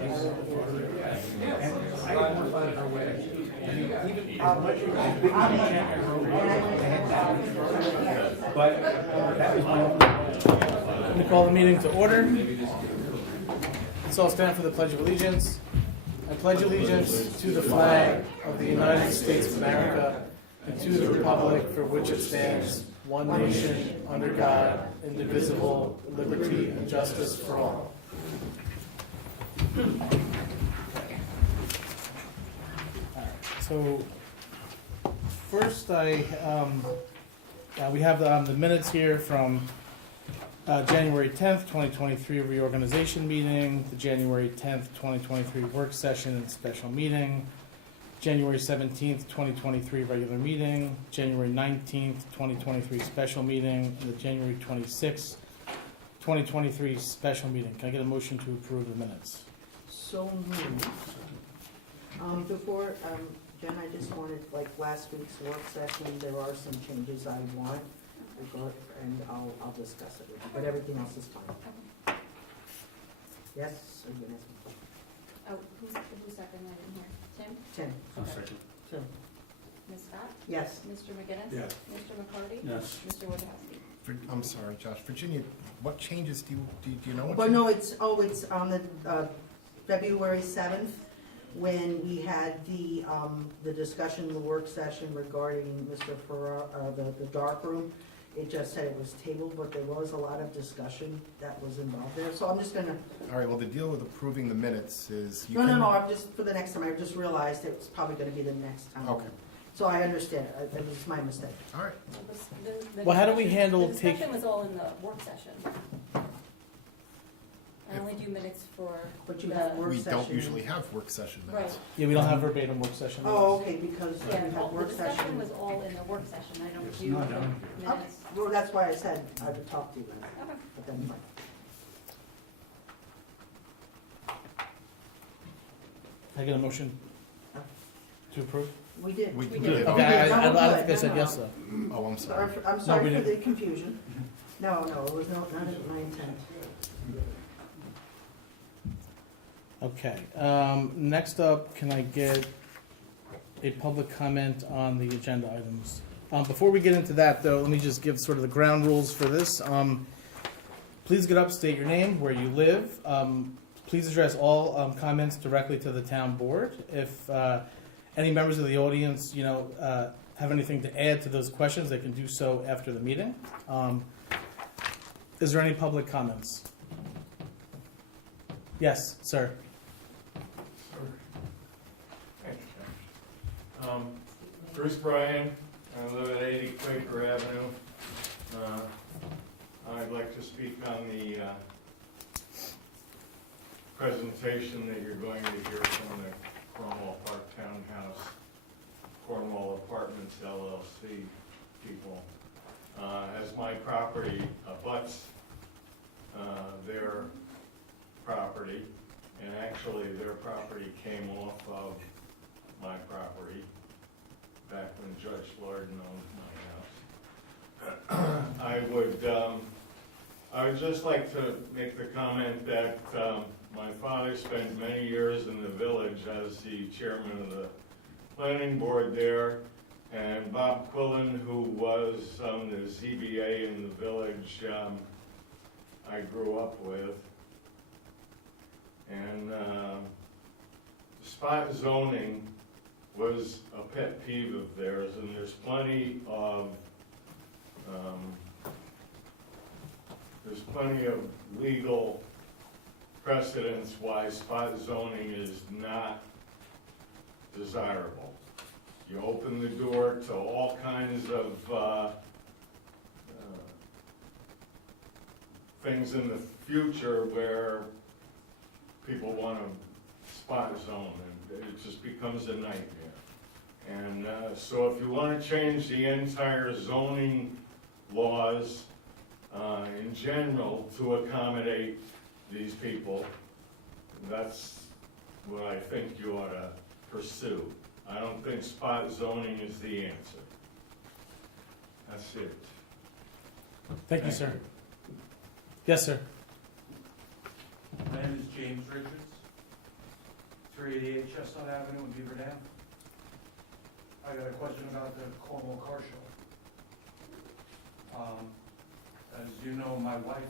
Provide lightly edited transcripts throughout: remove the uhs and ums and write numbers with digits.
I'm going to call the meeting to order. Let's all stand for the Pledge of Allegiance. I pledge allegiance to the flag of the United States of America and to the republic for which it stands, one nation, under God, indivisible, liberty and justice for all. So first, we have the minutes here from January 10th, 2023 reorganization meeting, the January 10th, 2023 work session and special meeting, January 17th, 2023 regular meeting, January 19th, 2023 special meeting, and the January 26th, 2023 special meeting. Can I get a motion to approve the minutes? So moved. Before, Jen, I just wanted, like last week's work session, there are some changes I want, and I'll discuss it with you, but everything else is fine. Yes? Are you gonna ask me? Oh, who's second? I didn't hear. Tim? Tim. Okay. Tim. Ms. Scott? Yes. Mr. McGinnis? Yes. Mr. McCarty? Yes. Mr. Wojciechowski? I'm sorry, Josh. Virginia, what changes do you know? Well, no, it's on the February 7th, when we had the discussion, the work session regarding Mr. Ferrara, the dark room. It just said it was tabled, but there was a lot of discussion that was involved there, so I'm just gonna. All right, well, the deal with approving the minutes is you No, can... I'm just, for the next time, I just realized it's probably gonna be the next time. Okay. So I understand, it was my mistake. All right. Well, how do we handle The discussion was all in the work session. I only do minutes for. But you have work We session. don't usually have work session minutes. Right. Yeah, we don't have verbatim work session minutes. Oh, okay, because we Yeah, have the work discussion session. was all in the work session. I don't It's do not done. minutes. Well, that's why I said I would talk to you then, Okay. but then fine. Can I get a motion to approve? We did. We We did. did. Okay, I No, don't we're think I good. said No, yes, no. though. Oh, I'm sorry. I'm sorry we for didn't. the confusion. No, it was not my intent. Okay, next up, can I get a public comment on the agenda items? Before we get into that, though, let me just give sort of the ground rules for this. Please get up, state your name, where you live. Please address all comments directly to the town board. If any members of the audience, have anything to add to those questions, they can do so after the meeting. Is there any public comments? Yes, sir. Bruce Bryan, I live at 80 Quaker Avenue. I'd like to speak on the presentation that you're going to hear from the Cornwall Park Townhouse, Cornwall Apartments LLC people. As my property abuts their property, and actually their property came off of my property back when Judge Lorden owned my house. I would just like to make the comment that my father spent many years in the village as the chairman of the planning board there, and Bob Quillen, who was on the ZBA in the village, I grew up with. And spot zoning was a pet peeve of theirs, and there's plenty of legal precedents why spot zoning is not desirable. You open the door to all kinds of things in the future where people want to spot zone, and it just becomes a nightmare. And so if you want to change the entire zoning laws in general to accommodate these people, that's what I think you ought to pursue. I don't think spot zoning is the answer. That's it. Thank you, sir. Yes, sir. My name is James Richards. 388 Chestnut Avenue in Beaver Dam. I got a question about the Cornwall Car Show. As you know, my wife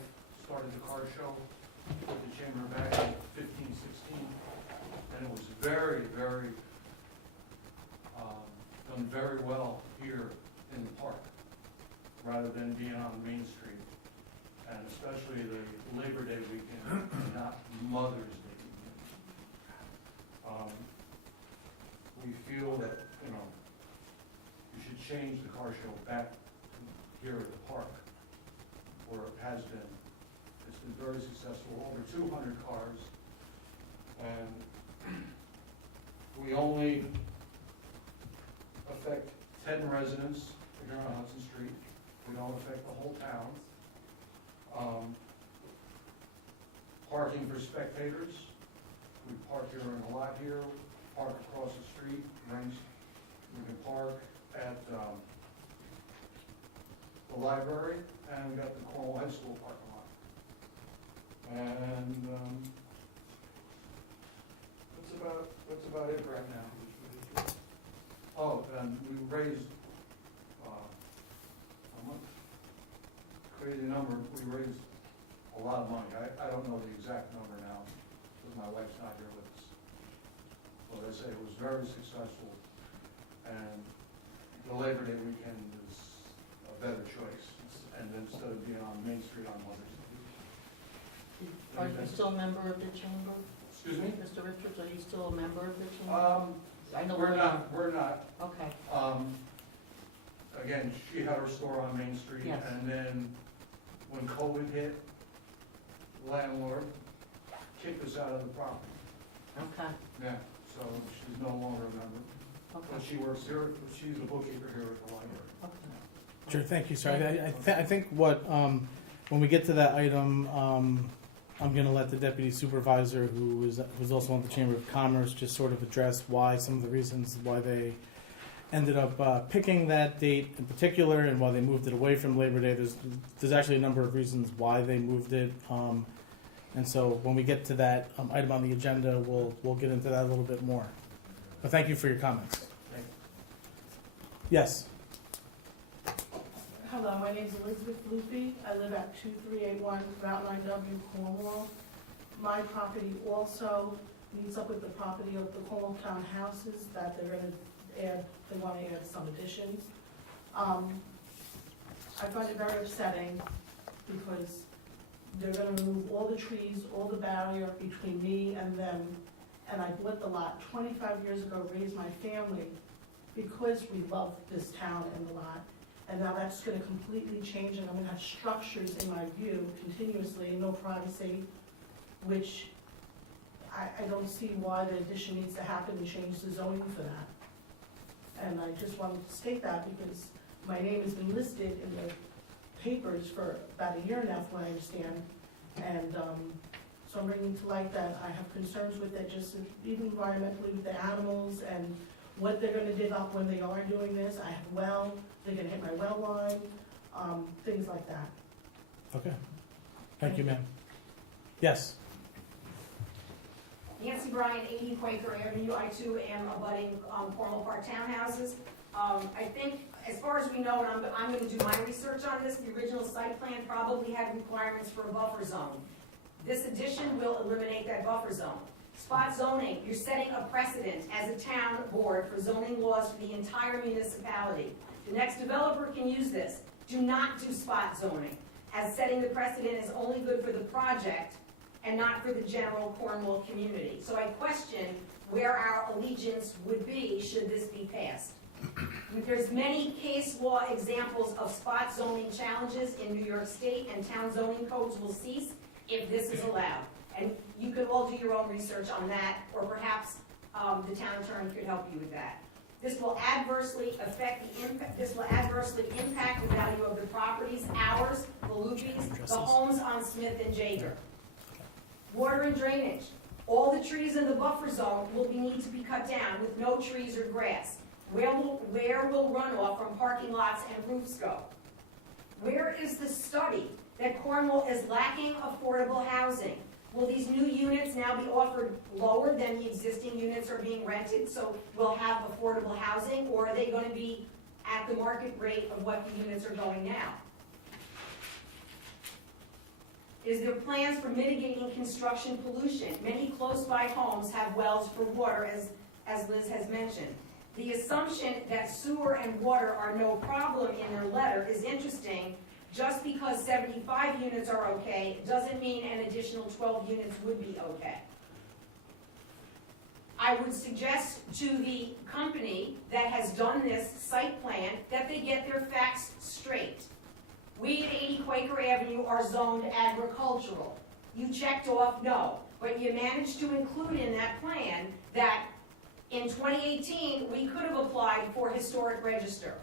started the car show with the chamber back in 15, 16, and it was very, very, done very well here in the park, rather than being on Main Street, and especially the Labor Day weekend, not Mother's Day weekend. We feel that, you know, you should change the car show back here at the park, where it has been. It's been very successful, over 200 cars, and we only affect 10 residents here on Hudson Street. We don't affect the whole town. Parking for spectators. We park here in a lot here, park across the street, we can park at the library, and we got the Cornwall High School parking lot. And that's about it right now. Oh, and we raised crazy number. We raised a lot of money. I don't know the exact number now, because my wife's not here with us. But I say it was very successful, and the Labor Day weekend is a better choice, and instead of being on Main Street on Mother's Day. Are you still a member of the chamber? Excuse me? Mr. Richards, are you still a member of the chamber? I know We're not. Okay. Again, she had her store on Main Street, Yes. and then when COVID hit, the landlord kicked us out of the property. Okay. Yeah, so she's no longer a member, but Okay. she works here, she's a bookkeeper here at the library. Okay. Sure, thank you, sir. I think what, when we get to that item, I'm gonna let the deputy supervisor, who's also on the Chamber of Commerce, just sort of address why, some of the reasons why they ended up picking that date in particular, and why they moved it away from Labor Day. There's actually a number of reasons why they moved it, and so when we get to that item on the agenda, we'll get into that a little bit more. But thank you for your comments. Thank Yes. Hello, my name is Elizabeth Lupi. I live at 2381 Route 9W, Cornwall. My property also meets up with the property of the Cornwall townhouses that they're going to add, they want to add some additions. I find it very upsetting because they're going to remove all the trees, all the barrier between me and them. And I bought the lot 25 years ago, raised my family because we love this town and the lot. And now that's gonna completely change, and I'm gonna have structures in my view continuously, no privacy, which I don't see why the addition needs to happen and change the zoning for that. And I just wanted to state that because my name has been listed in the papers for about a year now, from what I understand. And so I'm bringing to light that I have concerns with it, just even environmentally with the animals and what they're gonna dig up when they are doing this. I have well, they're gonna hit my well line, things like that. Okay. Thank you, ma'am. Yes. Nancy Bryan, 80 Quaker Avenue. I too am abutting Cornwall Park townhouses. I think, as far as we know, and I'm going to do my research on this, the original site plan probably had requirements for a buffer zone. This addition will eliminate that buffer zone. Spot zoning, you're setting a precedent as a town board for zoning laws for the entire municipality. The next developer can use this. Do not do spot zoning, as setting the precedent is only good for the project and not for the general Cornwall community. So I question where our allegiance would be should this be passed. There's many case law examples of spot zoning challenges in New York State, and town zoning codes will cease if this is allowed. And you could all do your own research on that, or perhaps the town attorney could help you with that. This will adversely affect the impact. This will adversely impact the value of the properties, ours, the Lupis, the homes on Smith and Jager. Water and drainage. All the trees in the buffer zone will need to be cut down with no trees or grass. Where will runoff from parking lots and roofs go? Where is the study that Cornwall is lacking affordable housing? Will these new units now be offered lower than the existing units are being rented, so we'll have affordable housing, or are they going to be at the market rate of what the units are going now? Is there plans for mitigating construction pollution? Many close-by homes have wells for water, as Liz has mentioned. The assumption that sewer and water are no problem in their letter is interesting. Just because 75 units are okay, doesn't mean an additional 12 units would be okay. I would suggest to the company that has done this site plan that they get their facts straight. We at 80 Quaker Avenue are zoned agricultural. You checked off no, but you managed to include in that plan that in 2018, we could have applied for historic register.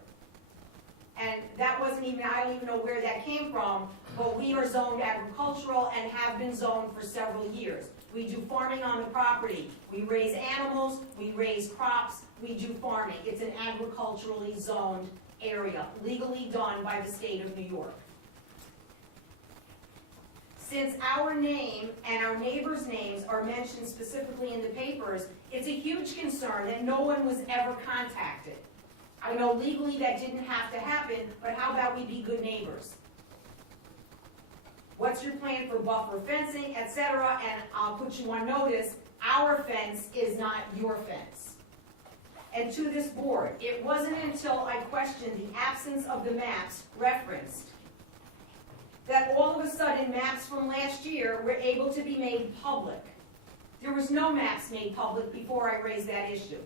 And that wasn't even, I don't even know where that came from, but we are zoned agricultural and have been zoned for several years. We do farming on the property. We raise animals, we raise crops, we do farming. It's an agriculturally zoned area, legally done by the state of New York. Since our name and our neighbors' names are mentioned specifically in the papers, it's a huge concern that no one was ever contacted. I know legally that didn't have to happen, but how about we be good neighbors? What's your plan for buffer fencing, etc.? And I'll put you on notice, our fence is not your fence. And to this board, it wasn't until I questioned the absence of the maps referenced that all of a sudden maps from last year were able to be made public. There was no maps made public before I raised that issue.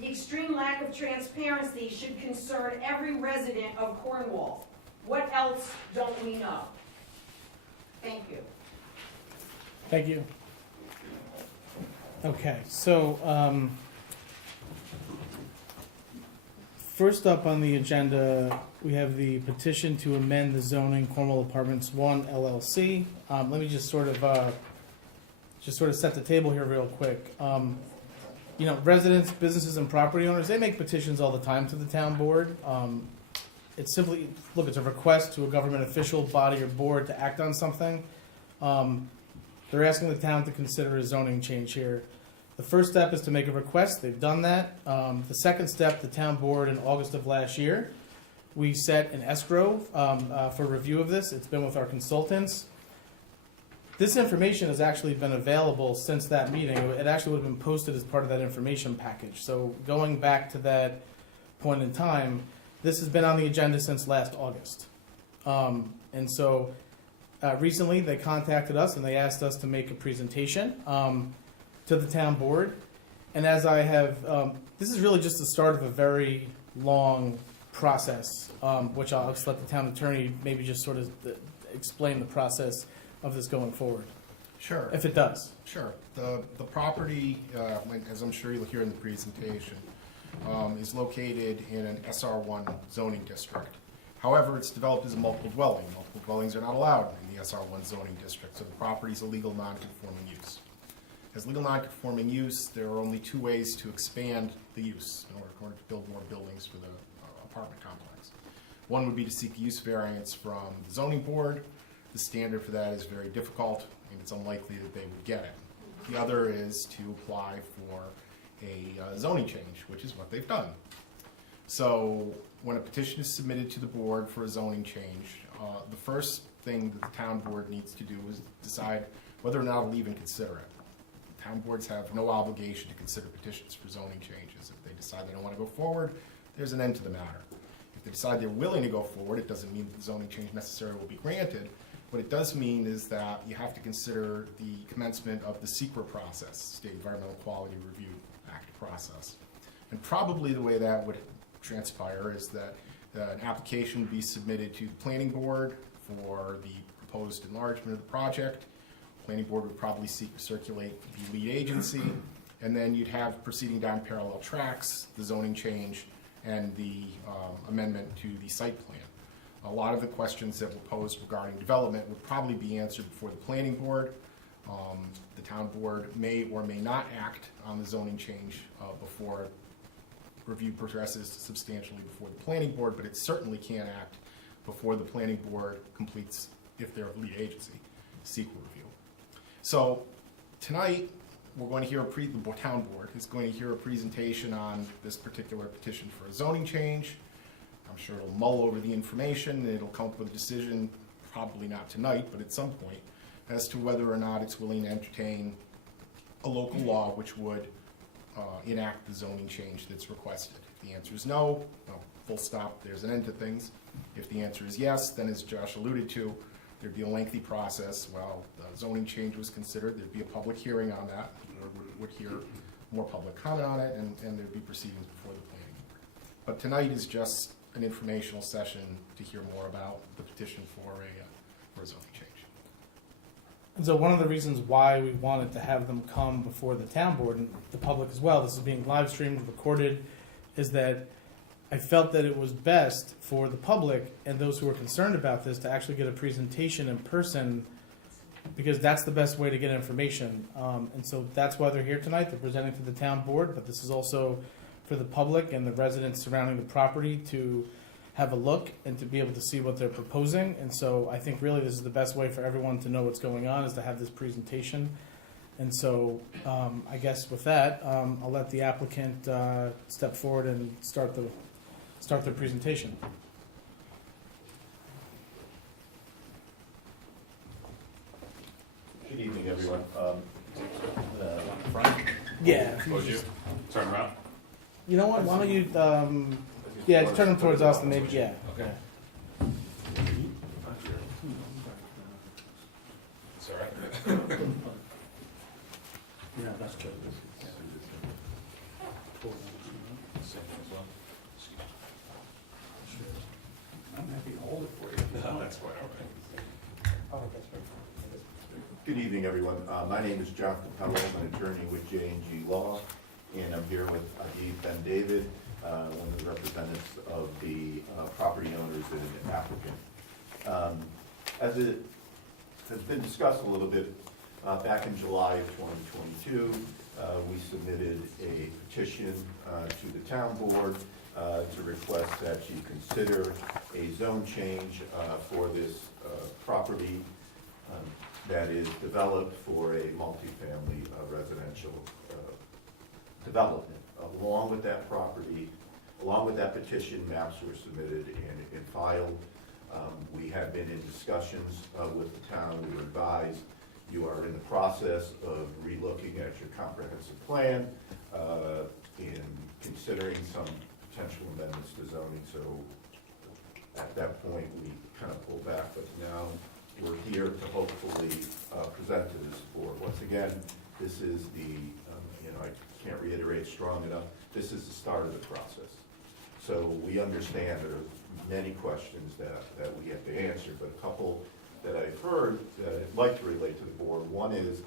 The extreme lack of transparency should concern every resident of Cornwall. What else don't we know? Thank you. Thank you. Okay, so first up on the agenda, we have the petition to amend the zoning Cornwall Apartments 1 LLC. Let me just sort of set the table here real quick. You know, residents, businesses, and property owners, they make petitions all the time to the town board. It's simply, look, it's a request to a government official, body, or board to act on something. They're asking the town to consider a zoning change here. The first step is to make a request. They've done that. The second step, the town board in August of last year, we set an escrow for review of this. It's been with our consultants. This information has actually been available since that meeting. It actually would have been posted as part of that information package. So going back to that point in time, this has been on the agenda since last August. And so recently they contacted us and they asked us to make a presentation to the town board. And as I have, this is really just the start of a very long process, which I'll just let the town attorney maybe just sort of explain the process of this going forward, Sure. if it does. Sure. The property, as I'm sure you'll hear in the presentation, is located in an SR1 zoning district. However, it's developed as a multiple dwelling. Multiple dwellings are not allowed in the SR1 zoning district, so the property is a legal non-conforming use. As legal non-conforming use, there are only two ways to expand the use in order to build more buildings for the apartment complex. One would be to seek use variance from the zoning board. The standard for that is very difficult, and it's unlikely that they would get it. The other is to apply for a zoning change, which is what they've done. So when a petition is submitted to the board for a zoning change, the first thing that the town board needs to do is decide whether or not it'll even consider it. Town boards have no obligation to consider petitions for zoning changes. If they decide they don't want to go forward, there's an end to the matter. If they decide they're willing to go forward, it doesn't mean that the zoning change necessarily will be granted. What it does mean is that you have to consider the commencement of the SEQRA process, State Environmental Quality Review Act process. And probably the way that would transpire is that an application would be submitted to the planning board for the proposed enlargement of the project. The planning board would probably seek to circulate the lead agency, and then you'd have proceeding down parallel tracks, the zoning change, and the amendment to the site plan. A lot of the questions that were posed regarding development would probably be answered before the planning board. The town board may or may not act on the zoning change before review progresses substantially before the planning board, but it certainly can't act before the planning board completes, if they're a lead agency, SEQRA review. So tonight, we're going to hear the town board is going to hear a presentation on this particular petition for a zoning change. I'm sure it'll mull over the information, and it'll come up with a decision, probably not tonight, but at some point, as to whether or not it's willing to entertain a local law which would enact the zoning change that's requested. If the answer is no, well, full stop, there's an end to things. If the answer is yes, then as Josh alluded to, there'd be a lengthy process. While the zoning change was considered, there'd be a public hearing on that. The board would hear more public comment on it, and there'd be proceedings before the planning board. But tonight is just an informational session to hear more about the petition for a zoning change. And so one of the reasons why we wanted to have them come before the town board and the public as well, this is being live streamed, recorded, is that I felt that it was best for the public and those who are concerned about this to actually get a presentation in person, because that's the best way to get information. And so that's why they're here tonight. They're presenting to the town board, but this is also for the public and the residents surrounding the property to have a look and to be able to see what they're proposing. And so I think really this is the best way for everyone to know what's going on, is to have this presentation. And so I guess with that, I'll let the applicant step forward and start their presentation. Good evening, everyone. Front? Yeah. Towards you? Turn around? You know what? Why don't you, yeah, turn them towards us and maybe, yeah. Okay. It's all right. Yeah, that's true. Same as well. I'm happy to hold it for you. No, that's quite all right. Good evening, everyone. My name is John Capello. I'm an attorney with J&G Law, and I'm here with Adib Ben David, one of the representatives of the property owners and applicant. As it has been discussed a little bit, back in July of 2022, we submitted a petition to the town board to request that you consider a zone change for this property that is developed for a multifamily residential development. Along with that property, along with that petition, maps were submitted and filed. We have been in discussions with the town. We were advised you are in the process of relooking at your comprehensive plan and considering some potential amendments to zoning. So at that point, we kind of pulled back, but now we're here to hopefully present to this board. Once again, this is the, I can't reiterate strong enough, this is the start of the process. So we understand there are many questions that we have to answer, but a couple that I've heard that I'd like to relate to the board. One is,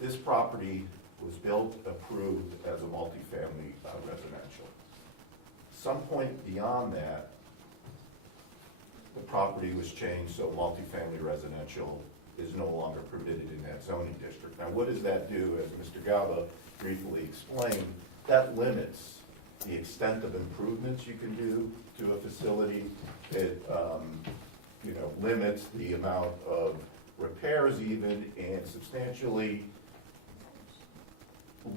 this property was built, approved as a multifamily residential. Some point beyond that, the property was changed so multifamily residential is no longer permitted in that zoning district. Now, what does that do? As Mr. Galba briefly explained, that limits the extent of improvements you can do to a facility. It limits the amount of repairs even, and substantially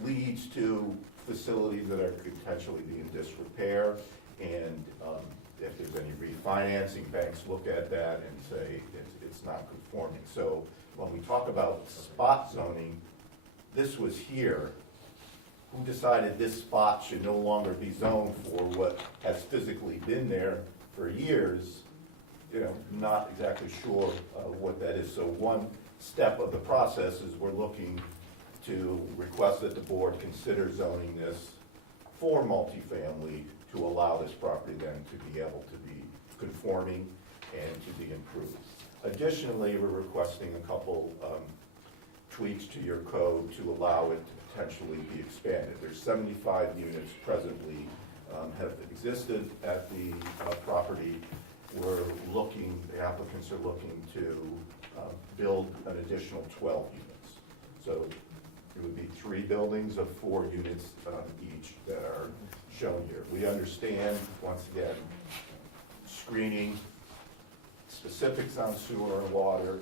leads to facilities that are potentially being in disrepair. And if there's any refinancing, banks look at that and say it's not conforming. So when we talk about spot zoning, this was here. Who decided this spot should no longer be zoned for what has physically been there for years? Not exactly sure what that is. So one step of the process is we're looking to request that the board consider zoning this for multifamily to allow this property then to be able to be conforming and to be improved. Additionally, we're requesting a couple tweaks to your code to allow it to potentially be expanded. There's 75 units presently have existed at the property. The applicants are looking to build an additional 12 units. So it would be 3 buildings of 4 units each that are shown here. We understand, once again, screening, specifics on sewer and water,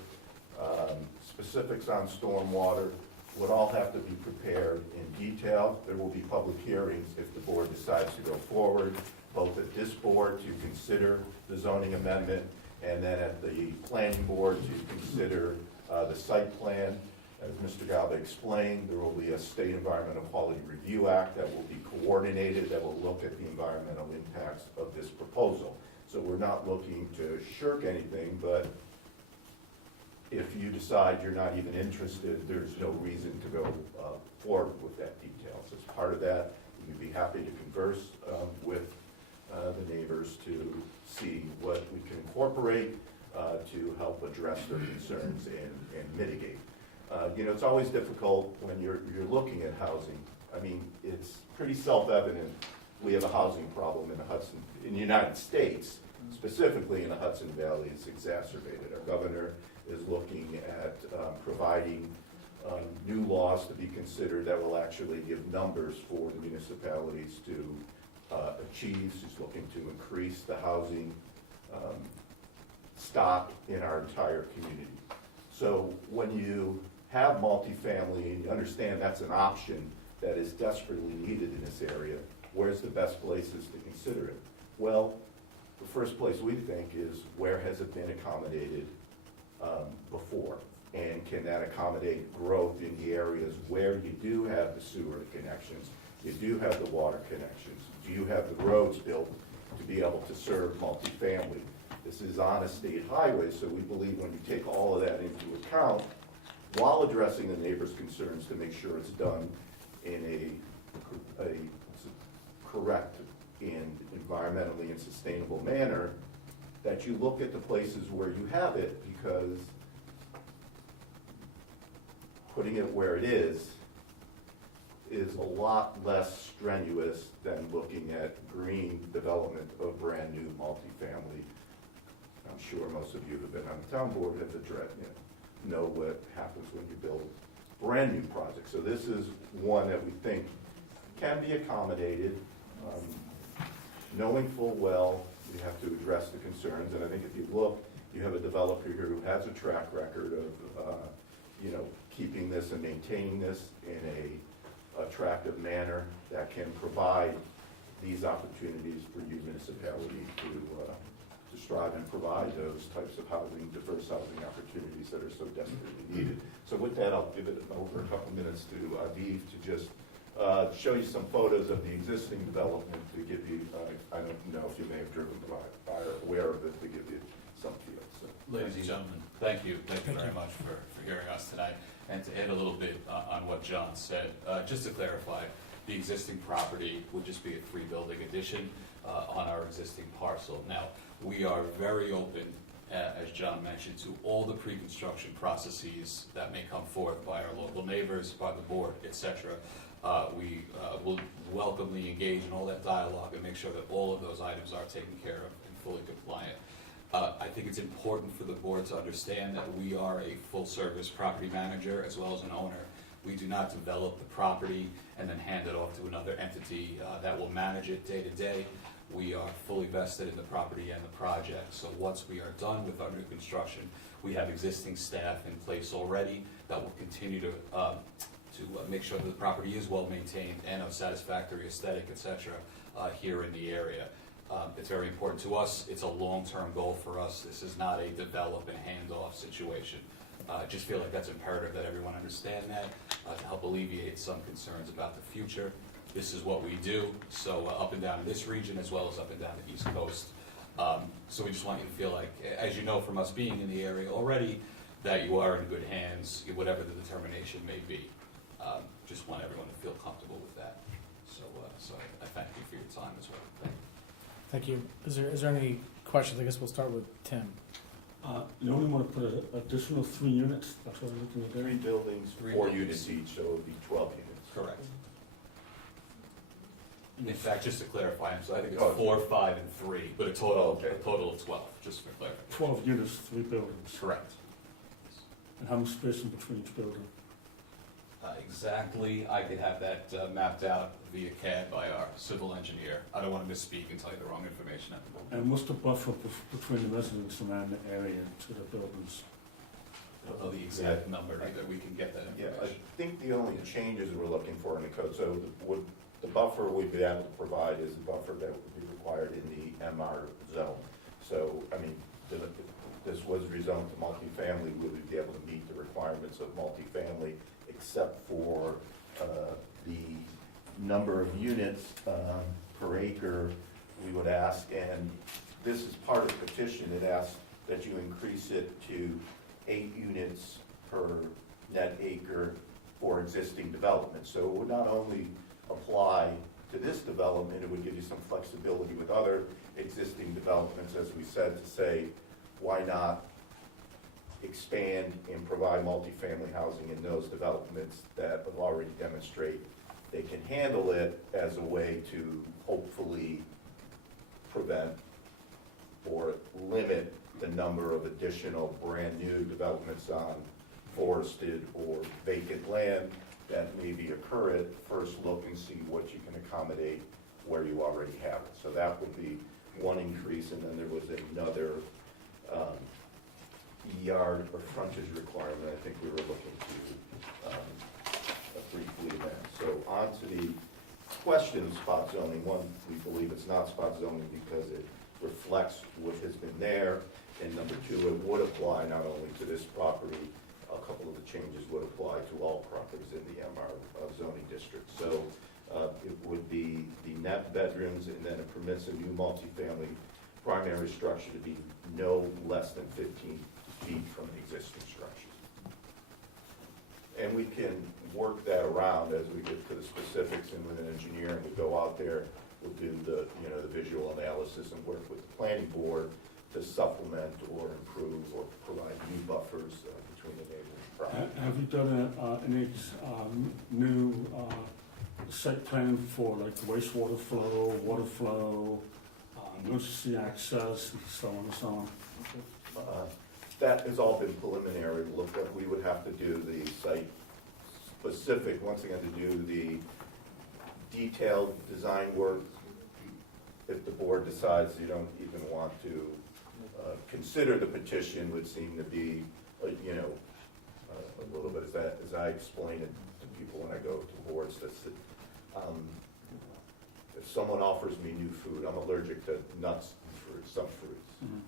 specifics on stormwater would all have to be prepared in detail. There will be public hearings if the board decides to go forward, both at this board to consider the zoning amendment, and then at the planning board to consider the site plan. As Mr. Galba explained, there will be a State Environmental Quality Review Act that will be coordinated, that will look at the environmental impacts of this proposal. So we're not looking to shirk anything, but if you decide you're not even interested, there's no reason to go forward with that detail. So as part of that, we'd be happy to converse with the neighbors to see what we can incorporate to help address their concerns and mitigate. It's always difficult when you're looking at housing. I mean, it's pretty self-evident we have a housing problem in the United States, specifically in the Hudson Valley. It's exacerbated. Our governor is looking at providing new laws to be considered that will actually give numbers for the municipalities to achieve. She's looking to increase the housing stock in our entire community. So when you have multifamily and you understand that's an option that is desperately needed in this area, where's the best places to consider it? Well, the first place we think is where has it been accommodated before? And can that accommodate growth in the areas where you do have the sewer connections, you do have the water connections, do you have the roads built to be able to serve multifamily? This is on a state highway, so we believe when you take all of that into account, while addressing the neighbors' concerns, to make sure it's done in a correct and environmentally and sustainable manner, that you look at the places where you have it, because putting it where it is a lot less strenuous than looking at green development of brand new multifamily. I'm sure most of you who've been on the town board have know what happens when you build brand new projects. So this is one that we think can be accommodated, knowing full well we have to address the concerns. And I think if you look, you have a developer here who has a track record of keeping this and maintaining this in a attractive manner that can provide these opportunities for you municipality to strive and provide those types of housing, diverse housing opportunities that are so desperately needed. So with that, I'll give it over a couple minutes to Aviv to just show you some photos of the existing development to give you, I don't know if you may have driven by or aware of it, to give you some feel. So, Ladies and gentlemen, thank you very much for hearing us tonight. And to add a little bit on what John said, just to clarify, the existing property would just be a 3-building addition on our existing parcel. Now, we are very open, as John mentioned, to all the pre-construction processes that may come forth by our local neighbors, by the board, etc. We will welcomely engage in all that dialogue and make sure that all of those items are taken care of and fully compliant. I think it's important for the board to understand that we are a full-service property manager as well as an owner. We do not develop the property and then hand it off to another entity that will manage it day to day. We are fully vested in the property and the project. So once we are done with our new construction, we have existing staff in place already that will continue to make sure that the property is well maintained and of satisfactory aesthetic, etc. Here in the area. It's very important to us. It's a long-term goal for us. This is not a develop and hand-off situation. Just feel like that's imperative that everyone understand that to help alleviate some concerns about the future. This is what we do, so up and down in this region as well as up and down the East Coast. So we just want you to feel like, as you know from us being in the area already, that you are in good hands, whatever the determination may be. Just want everyone to feel comfortable with that. So I thank you for your time as well. Thank you. Thank you. Is there any questions? I guess we'll start with Tim. You only want to put an additional 3 units, that's what I'm looking at there? 3 buildings, 4 units each, so it would be 12 units. Correct. In fact, just to clarify, so I think it's 4, 5, and 3, but a total of 12, just for clarification. 12 units, 3 buildings. Correct. And how much space in between each building? Exactly, I could have that mapped out via CAD by our civil engineer. I don't want to misspeak and tell you the wrong information at the moment. And what's the buffer between the residents around the area to the buildings? know the exact number either, we can get that Yeah, I information. think the only changes we're looking for in the code, so the buffer we'd be able to provide is a buffer that would be required in the MR zone. So, I mean, if this was rezoned to multifamily, we would be able to meet the requirements of multifamily, except for the number of units per acre we would ask, and this is part of the petition, it asks that you increase it to 8 units per net acre for existing development. So it would not only apply to this development, it would give you some flexibility with other existing developments, as we said, to say, why not expand and provide multifamily housing in those developments that have already demonstrate they can handle it, as a way to hopefully prevent or limit the number of additional brand-new developments on forested or vacant land that maybe occur at first look, and see what you can accommodate where you already have it. So that would be one increase, and then there was another yard or frontage requirement I think we were looking to briefly amend. So on to the question of spot zoning. One, we believe it's not spot zoning because it reflects what has been there. And number two, it would apply not only to this property, a couple of the changes would apply to all properties in the MR zoning district. So it would be the net bedrooms, and then it permits a new multifamily primary structure to be no less than 15 feet from the existing structures. And we can work that around as we get to the specifics, and with an engineer, and we go out there, we'll do the, the visual analysis and work with the planning board to supplement or improve or provide new buffers between the neighboring properties. Have you done any new site plan for like wastewater flow, water flow, emergency access, and so on and so on? That has all been preliminary. Look, we would have to do the site specific, once again, to do the detailed design work. If the board decides you don't even want to consider the petition, would seem to be, a little bit, as I explain it to people when I go to boards, that's that if someone offers me new food, I'm allergic to nuts and fruit, some fruits. Mhm.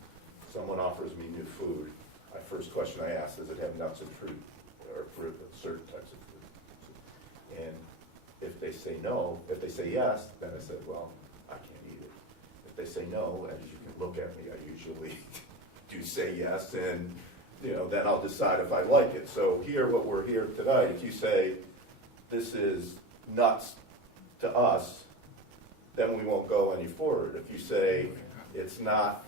Someone offers me new food, my first question I ask, does it have nuts and fruit, or fruit, certain types of fruit? And if they say no, if they say yes, then I said, well, I can't eat it. If they say no, as you can look at me, I usually do say yes, and then I'll decide if I like it. So here, what we're here tonight, if you say this is nuts to us, then we won't go any forward. If you say it's not,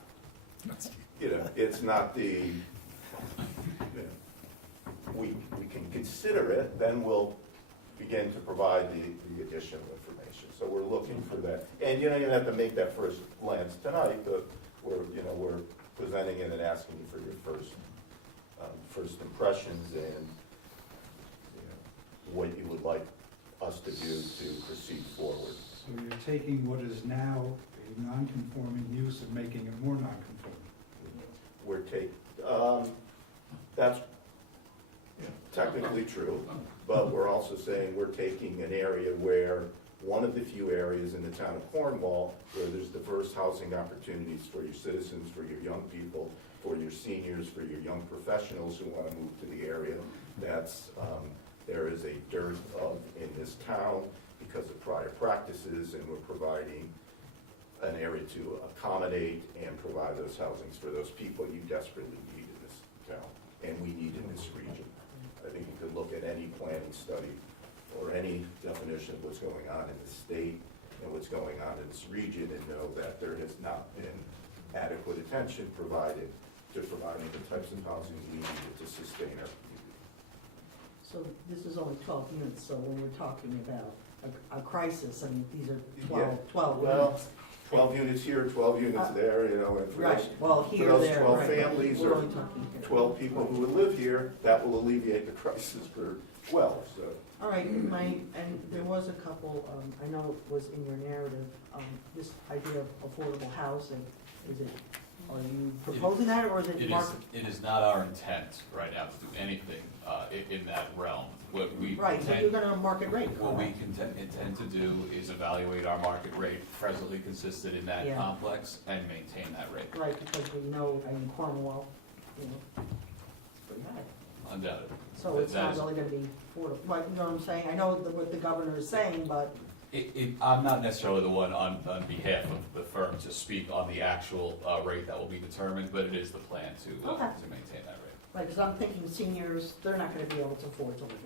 it's not the, we can consider it, then we'll begin to provide the additional information. So we're looking for that. And you don't even have to make that first glance tonight, but we're presenting it and asking you for your first impressions, and what you would like us to do to proceed forward. So you're taking what is now a non-conforming use and making it more non-conforming. That's technically true, but we're also saying we're taking an area where, one of the few areas in the town of Cornwall where there's diverse housing opportunities for your citizens, for your young people, for your seniors, for your young professionals who want to move to the area. There is a dearth of in this town because of prior practices, and we're providing an area to accommodate and provide those housings for those people you desperately need in this town, and we need in this region. I think you could look at any planning study or any definition of what's going on in the state and what's going on in this region, and know that there has not been adequate attention provided to providing the types of housing we need to sustain our community. So this is only 12 units, so when we're talking about a crisis, I mean, these are Yeah. 12 Well, units. 12 units here, 12 units there, and for Right, those, well, for here, those there, 12 right. families We're or only talking here. 12 people who would live here, that will alleviate the crisis for 12, so. All right, and there was a couple, I know it was in your narrative, this idea of affordable housing, is it Are you proposing that, or is it market? It is not our intent right now to do anything in that realm. What we Right, so you're gonna market rate, What we correct? intend to do is evaluate our market rate presently consisted in that Yeah. complex and maintain that rate, Right, because we know, I mean, Cornwall, you know, it's pretty high. undoubtedly. So it's That not is- really gonna be affordable, like, you know what I'm saying? I know what the governor is saying, but, I'm not necessarily the one on behalf of the firm to speak on the actual rate that will be determined, but it is the plan to Okay. maintain that rate, like, because I'm thinking seniors, they're not gonna be able to afford to live here.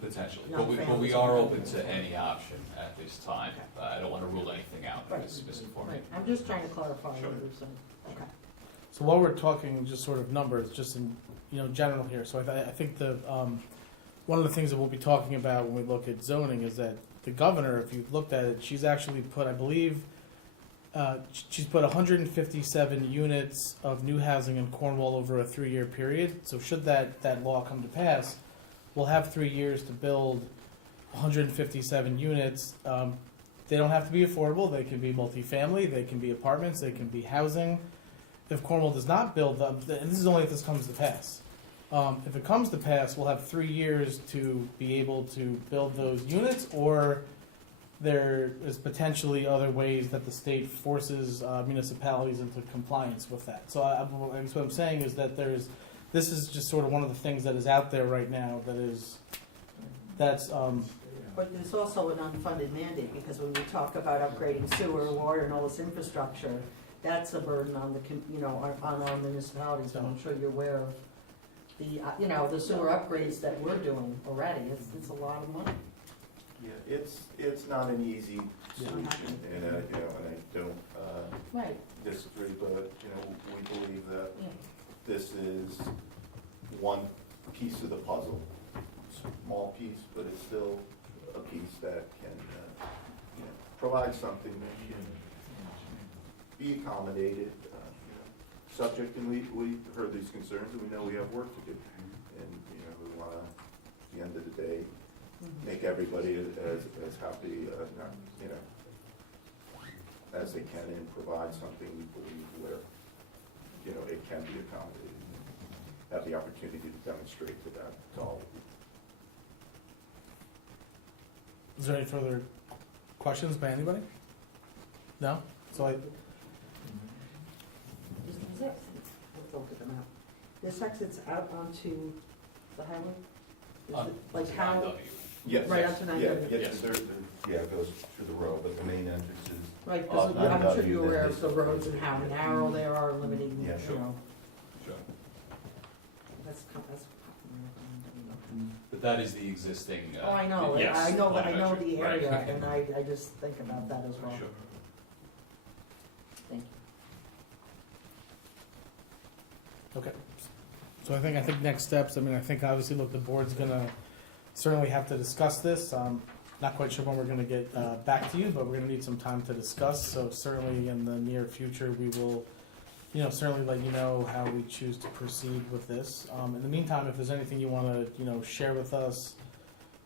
potentially. Young But we families are are- open to any option at this time. I don't want to rule anything out Right. at this point. Right, I'm just trying to clarify what Sure. you're saying. Okay. So while we're talking just sort of numbers, just in, general here, so I think one of the things that we'll be talking about when we look at zoning is that the governor, if you've looked at it, she's actually put, I believe, she's put 157 units of new housing in Cornwall over a 3-year period. So should that law come to pass, we'll have 3 years to build 157 units. They don't have to be affordable. They can be multifamily. They can be apartments. They can be housing. If Cornwall does not build them, and this is only if this comes to pass. If it comes to pass, we'll have 3 years to be able to build those units, or there is potentially other ways that the state forces municipalities into compliance with that. So I guess what I'm saying is that this is just sort of one of the things that is out there right now that's But there's also an unfunded mandate, because when we talk about upgrading sewer, water, and all this infrastructure, that's a burden on on our municipalities, and I'm sure you're aware of the sewer upgrades that we're doing already. It's a lot of money. Yeah, it's not an easy solution, and and I don't Right. disagree, but, we believe that Yeah. this is one piece of the puzzle. Small piece, but it's still a piece that can, provide something that can be accommodated, subject, and we heard these concerns, and we know we have work to do. And, we want to, at the end of the day, make everybody as happy, as they can, and provide something we believe where, it can be accommodated. Have the opportunity to demonstrate to that, to all. Is there any further questions by anybody? No? So Is it? Let's look at them out. This exits out onto the highway? Is it like how, Yes. Right up to 9 Yeah, W. yes, it goes through the road, but the main entrance is, right, because Oh, I'm 9 sure you're W, aware then of the roads and how narrow they are, limiting, Yeah, sure. Sure. that's. But that is the existing. Oh, I know, yes, I know the volumetric, right. area, and I just think about that as well. Sure. Thank you. Okay. So I think next steps, I think obviously, look, the board's gonna certainly have to discuss this. Not quite sure when we're gonna get back to you, but we're gonna need some time to discuss. So certainly in the near future, we will, certainly let you know how we choose to proceed with this. In the meantime, if there's anything you wanna, share with us,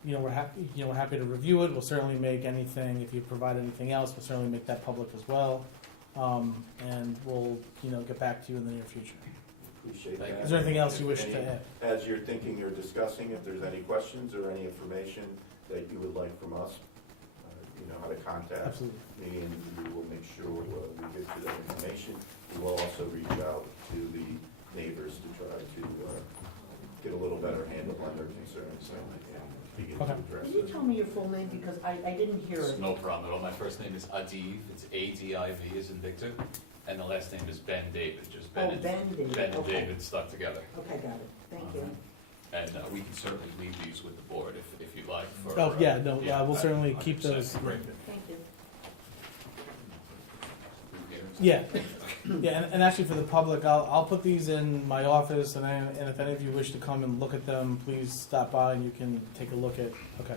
we're happy to review it. We'll certainly make anything, if you provide anything else, we'll certainly make that public as well. And we'll, get back to you in the near future. appreciate Thank you. that. Is there anything else you If wish to any- add? As you're thinking or discussing, if there's any questions or any information that you would like from us, you know how to contact Absolutely. me, and we will make sure we get you that information. We will also reach out to the neighbors to try to get a little better handle on their concerns and begin to Okay. address Can you it. tell me your full name, because I didn't hear It's it? no problem at all. My first name is Adiv, it's A-D-I-V as in Victor, and the last name is Ben David, just Ben Oh, and Ben David, Ben and okay. David stuck together. Okay, got it, thank you. And we can certainly leave these with the board if you'd like for. Oh, yeah, no, we'll certainly keep 100%. those. Great. Thank you. Yeah, yeah, and actually for the public, I'll put these in my office, and if any of you wish to come and look at them, please stop by and you can take a look at, okay.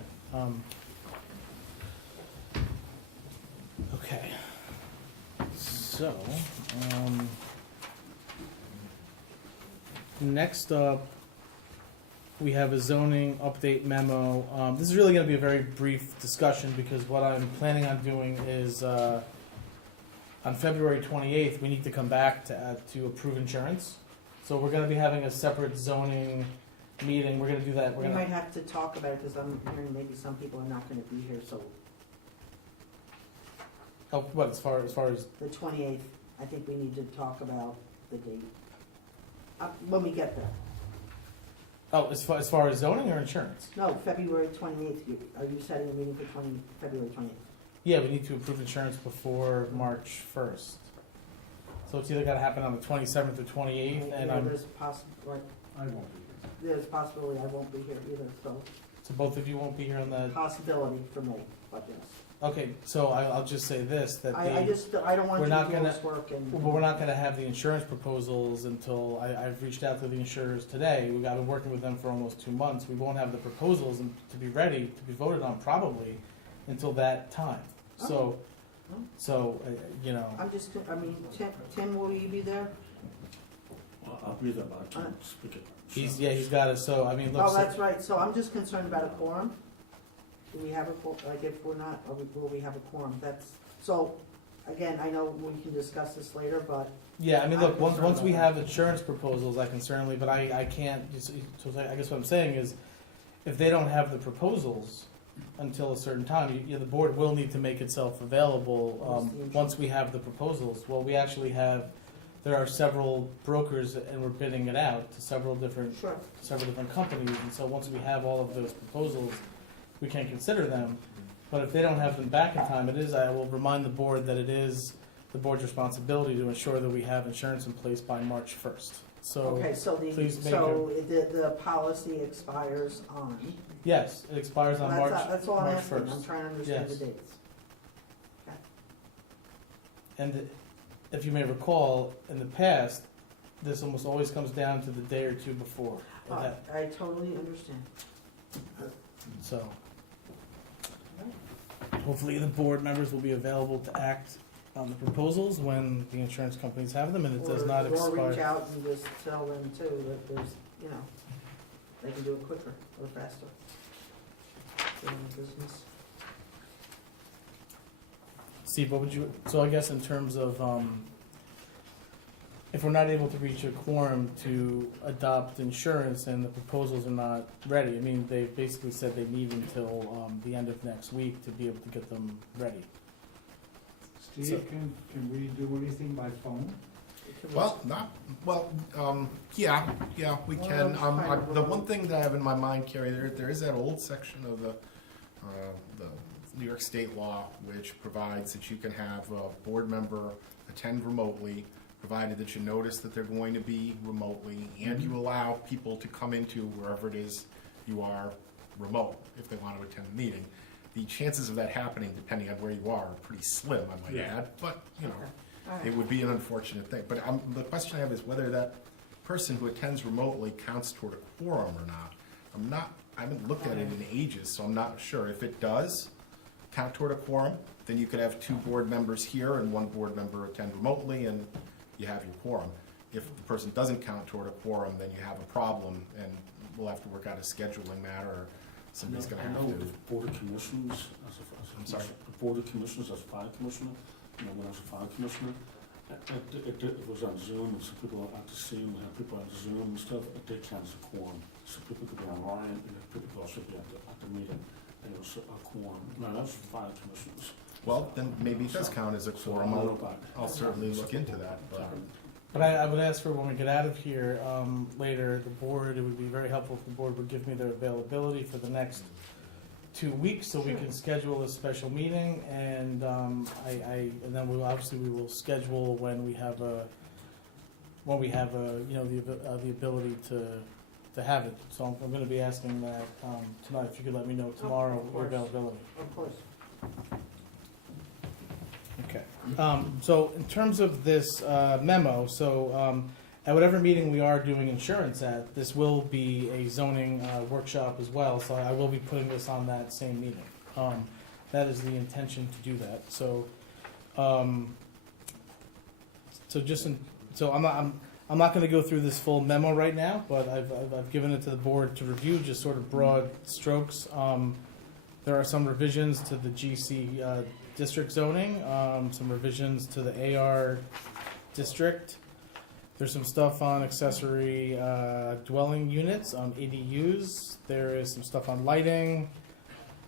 Okay. So, next up, we have a zoning update memo. This is really gonna be a very brief discussion, because what I'm planning on doing is, on February 28th, we need to come back to approve insurance. So we're gonna be having a separate zoning meeting, we're gonna do that, we're We gonna, might have to talk about it, because I'm hearing maybe some people are not gonna be here, so oh, what, as far as, the 28th, I think we need to talk about the date. When we get there. oh, as far as zoning or insurance? No, February 28th, are you setting a meeting for February 28th? Yeah, we need to approve insurance before March 1st. So it's either gotta happen on the 27th or 28th, and There's I won't be there's possibility I won't be here either, so so both of you won't be here on the, possibility for me, but yes. okay, so I'll just say this, that I don't want we're you not to do gonna- this work and. but we're not gonna have the insurance proposals until, I've reached out to the insurers today, I've been working with them for almost 2 months, we won't have the proposals to be ready, to be voted on probably until that time. So, Oh. you know, I'm just, Tim, will you be there? I'll be there, but I can't speak it. he's got it, so, I mean, look, Oh, so- that's right, so I'm just concerned about a quorum. Do we have a quorum, like if we're not, will we have a quorum? So, again, I know we can discuss this later, but yeah, I mean, look, I'm once concerned we about have insurance proposals, I can certainly, but I can't, so I guess what I'm saying is, if they don't have the proposals until a certain time, the board will need to make itself available, What's the interest? once we have the proposals. Well, we actually have, there are several brokers, and we're bidding it out to several different sure. companies, and so once we have all of those proposals, we can consider them. But if they don't have them back in time, I will remind the board that it is the board's responsibility to ensure that we have insurance in place by March 1st. So, Okay, so please make the policy expires on. yes, it expires on March That's all I'm March asking, 1st. I'm trying to understand the Yes. dates. And if you may recall, in the past, this almost always comes down to the day or two before. of that. I totally understand. So, hopefully the board members will be available to act on the proposals when the insurance companies have them, and it does not Or reach expire. out and just tell them too, that there's, they can do it quicker or faster. Get in the business. Steve, what would you, so I guess in terms of, if we're not able to reach a quorum to adopt insurance and the proposals are not ready, I mean, they basically said they need until, the end of next week to be able to get them ready. Steve, can we do anything by phone? Well, yeah, we Well, can. that's kind of The remote. one thing that I have in my mind, Carrie, there is that old section of the New York State law which provides that you can have a board member attend remotely, provided that you notice that they're going to be remotely, and you allow people to come into wherever it is you are remote, if they want to attend the meeting. The chances of that happening, depending on where you are pretty slim, I might Yeah. add, but, All right. it would be an unfortunate thing. But the question I have is whether that person who attends remotely counts toward a quorum or not. I haven't looked at it in ages, so I'm not sure. If it does count toward a quorum, then you could have 2 board members here and 1 board member attend remotely, and you have your quorum. If the person doesn't count toward a quorum, then you have a problem, and we'll have to work out a scheduling matter, or somebody's gonna I have know to. the Board of Commissioners, I'm sorry? The Board of Commissioners as fire commissioner, when I was a fire commissioner, it was on Zoom, and some people had to see, we had people on Zoom and stuff, it did count as a quorum. So people could be online, and people could also be at the meeting, and it was a quorum. No, that's fire commissioners. Well, then maybe it does count as a So quorum. I don't know about- I'll certainly look into that, but. But I would ask for when we get out of here, later, the board, it would be very helpful if the board would give me their availability for the next 2 weeks, so we can schedule a special meeting, and, and then we will schedule when we have the ability to have it. So I'm gonna be asking that, tonight, if you could let me know tomorrow, Of your course. availability. Of course. Okay. So in terms of this memo, at whatever meeting we are doing insurance at, this will be a zoning workshop as well, so I will be putting this on that same meeting. That is the intention to do that. So, I'm not going to go through this full memo right now, but I've given it to the board to review, just sort of broad strokes. There are some revisions to the GC district zoning, some revisions to the AR district. There's some stuff on accessory dwelling units, on ADUs. There is some stuff on lighting.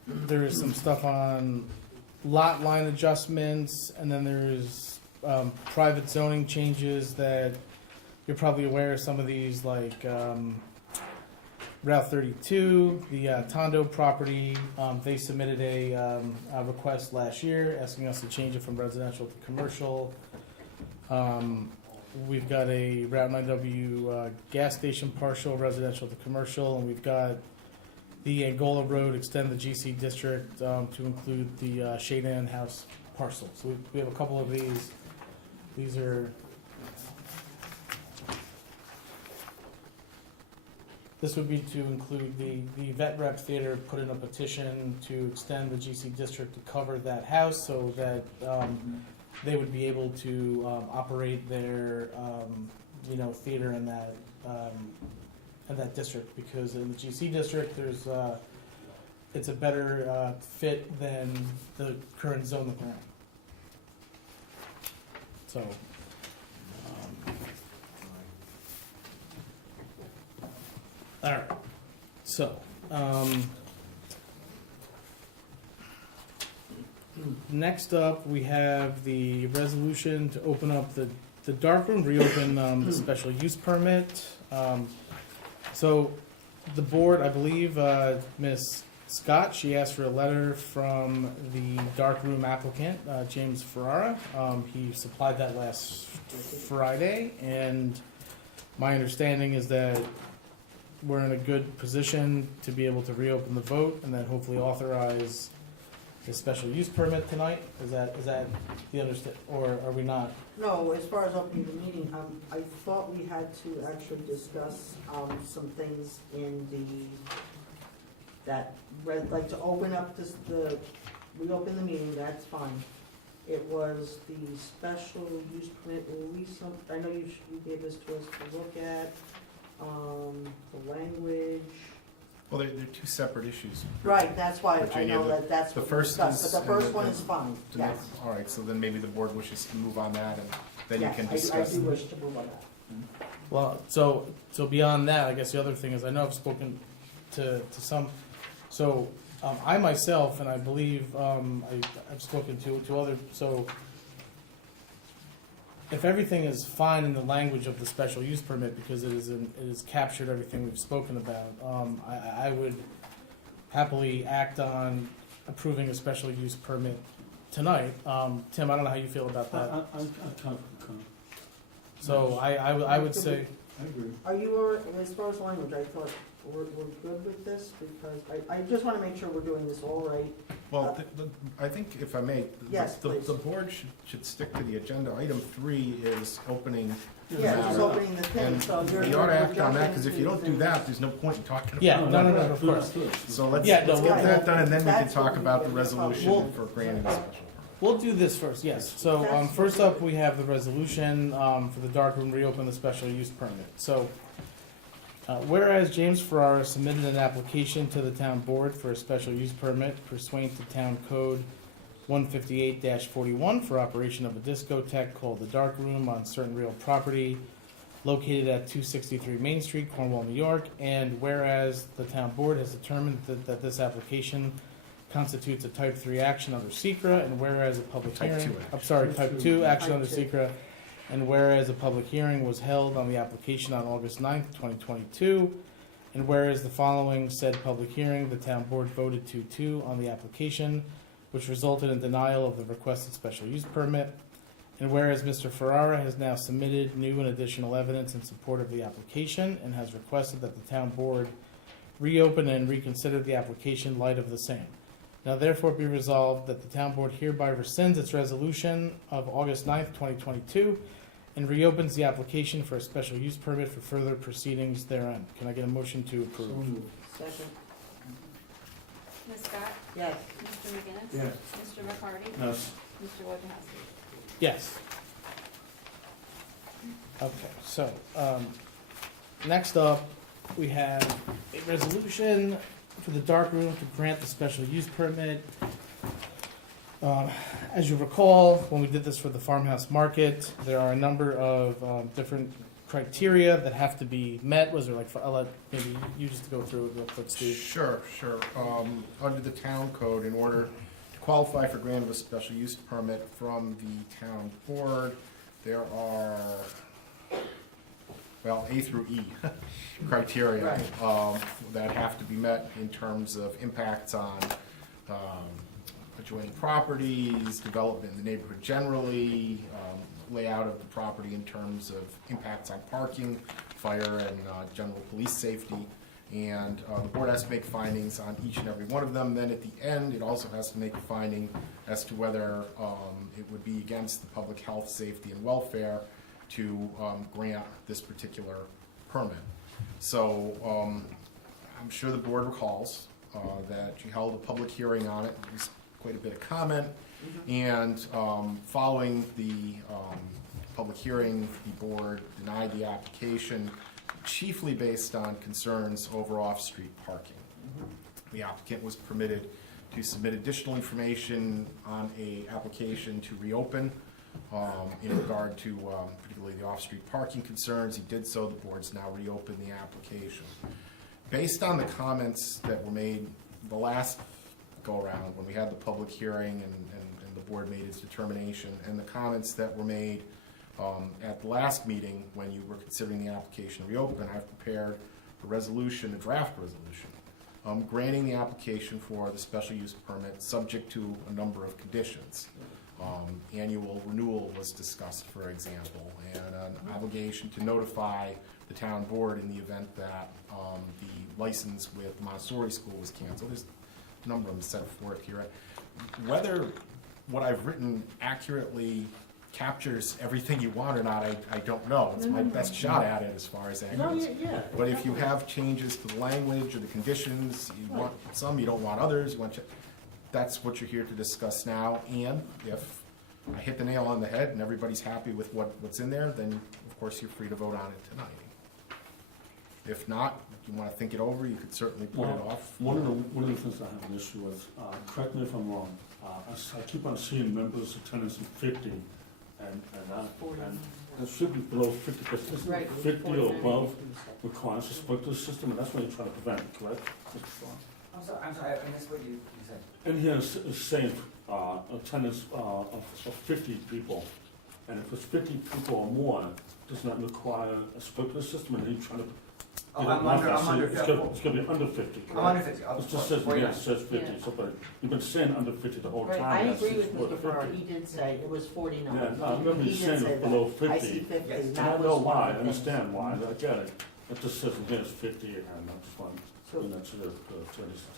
There is some stuff on lot line adjustments, and then there's private zoning changes that you're probably aware of some of these, like Route 32, the Tondo property. They submitted a request last year asking us to change it from residential to commercial. We've got a Route 9W gas station partial residential to commercial, and we've got the Angola Road extend the GC district to include the Shadan House parcel. So we have a couple of these. These are. This would be to include the Vet Rep Theater put in a petition to extend the GC district to cover that house so that they would be able to operate their theater in that district, because in the GC district there's it's a better fit than the current zone that they're in. So. All right, so, next up, we have the resolution to open up the darkroom, reopen the special use permit. So, the board, I believe, Ms. Scott, she asked for a letter from the darkroom applicant, James Ferrara. He supplied that last Friday, and my understanding is that we're in a good position to be able to reopen the vote and then hopefully authorize a special use permit tonight. Is that the understand, or are we not? No, as far as opening the meeting, I thought we had to actually discuss some things in like to open up reopen the meeting, that's fine. It was the special use permit, I know you gave this to us to look at. The language. Well, they're two separate issues. Right, that's why I Virginia, know that's the what we first discussed, is- but the first and one the- is fine, to yes. All right, so then maybe the board wishes to move on that, and then you can Yes, discuss. I do wish to move on that. Well, so beyond that, I guess the other thing is, I know I've spoken to some, so I myself, and I believe I've spoken to other, so if everything is fine in the language of the special use permit, because it is captured everything we've spoken about, I would happily act on approving a special use permit tonight. Tim, I don't know how you feel about that. I kind of concur. So I would say, I agree. Are you, as far as language, I thought we're good with this, because I just want to make sure we're doing this all right. Well, I think if I may, Yes, the please. board should stick to the agenda. Item 3 is opening. Yeah, just matter. opening the thing, And so you're. we ought to act on jumping that, because if you don't do to- that, there's no point in talking about it. yeah, no, of course. So let's Yeah, no, get we'll- that done, and then we can That's talk what we- about the yeah, no problem. resolution We'll- for granting the special permit. We'll do this first, yes. So That's first okay. up, we have the resolution for the darkroom reopen the special use permit. So whereas James Ferrara submitted an application to the town board for a special use permit pursuant to Town Code 158-41 for operation of a discotheque called the Dark Room on certain real property located at 263 Main Street, Cornwall, New York, and whereas the town board has determined that this application constitutes a type 3 action under SECRA, and whereas a public Type hearing, 2 action. I'm sorry, type 2 action Type under 2. SECRA, and whereas a public hearing was held on the application on August 9th, 2022, and whereas the following said public hearing, the town board voted 2-2 on the application, which resulted in denial of the requested special use permit, and whereas Mr. Ferrara has now submitted new and additional evidence in support of the application and has requested that the town board reopen and reconsider the application in light of the same. Now therefore be resolved that the town board hereby rescinds its resolution of August 9th, 2022, and reopens the application for a special use permit for further proceedings therein. Can I get a motion to approve? Second, Ms. Scott? yes. Mr. McGinnis? Yes. Mr. McCarty? Yes. Mr. Wojciechowski? Yes. Okay, so, next up, we have a resolution for the dark room to grant the special use permit. As you recall, when we did this for the farmhouse market, there are a number of different criteria that have to be met. Was there like, I'll let maybe you just go through it real quick, Steve. Sure. Under the town code, in order to qualify for grant of a special use permit from the town board, there are, well, A through E criteria that have to be met in terms of impacts on adjoining properties, development in the neighborhood generally, layout of the property in terms of impacts on parking, fire, and general police safety. And the board has to make findings on each and every one of them. Then at the end, it also has to make a finding as to whether it would be against the public health, safety, and welfare to grant this particular permit. So I'm sure the board recalls that you held a public hearing on it. There was quite a bit of comment. And following the public hearing, the board denied the application chiefly based on concerns over off-street parking. The applicant was permitted to submit additional information on a application to reopen in regard to particularly the off-street parking concerns. He did so. The board's now reopened the application. Based on the comments that were made the last go-around when we had the public hearing and the board made its determination, and the comments that were made at the last meeting when you were considering the application to reopen, I've prepared a resolution, a draft resolution, granting the application for the special use permit subject to a number of conditions. Annual renewal was discussed, for example, and an obligation to notify the town board in the event that the license with Montessori School was canceled. There's a number of them set forth here. Whether what I've written accurately captures everything you want or not, I don't know. It's my best shot at it as far as that goes. But if you have changes to the language or the conditions, you want some, you don't want others, you want that's what you're here to discuss now. And if I hit the nail on the head and everybody's happy with what's in there, then of course you're free to vote on it tonight. If not, if you want to think it over, you could certainly put it off. One of the things I have an issue with, correct me if I'm wrong, I keep on seeing members attendance of 50, and it should be below 50, because isn't Right. 50 or above requires a sprinkler system, and that's what you're trying to prevent, correct? I'm sorry, I missed what you said. In here it's saying attendance of 50 people, and if it's 50 people or more, does not require a sprinkler system, and then you're trying to. Oh, I'm under It's 50. gonna be under 50. I'm under 50. It just says, yeah, it says 50, so, but you've been saying under 50 the whole Right, time. I That's agree with just what, Mr. Farrar, 50. he did say it was 49. Yeah, I remember He you did saying say it was below that. 50. I see 50, Yes. And that I was know one why, of I the things. understand why, I get it. It just says again it's 50, and I just want, So- you know, to the,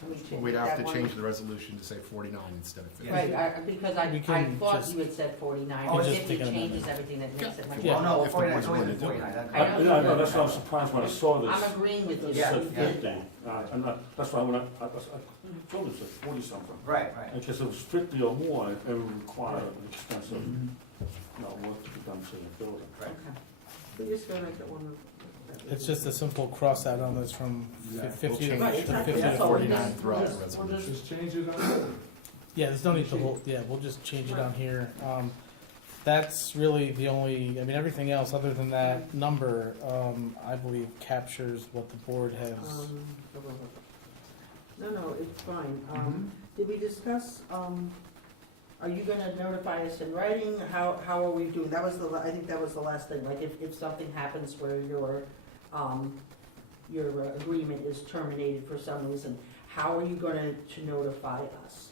Let me check Well, we'd have that to one. change the resolution to say 49 instead of 50. Right, because We I can thought just- you had said 49, Oh, but just 50 take an changes amendment. everything that makes it much Yeah. Oh, more. no, If the 49, board's it's always willing been to do it. 49. I know. Yeah, I know, that's why I was surprised when I saw this. I'm agreeing with you. It Yeah, said yeah. 50, and that's why when I told it said 40 something. Right, right. Because if it was 50 or more, it would require an extensive, work to be done to the building. Right. Okay. So you're just gonna make it one. It's just a simple cross out on this from Yeah. 50 to Right, to exactly. 50 to That's all we 49. need. throughout the We'll resolution. Just change it on. Yeah, there's no need to hold, yeah, we'll just change it on here. That's really the only, I mean, everything else other than that number, I believe captures what the board has. No, it's fine. Did we discuss, are you gonna notify us in writing? How are we doing? That was I think that was the last thing, like if something happens where your agreement is terminated for some reason, how are you gonna to notify us?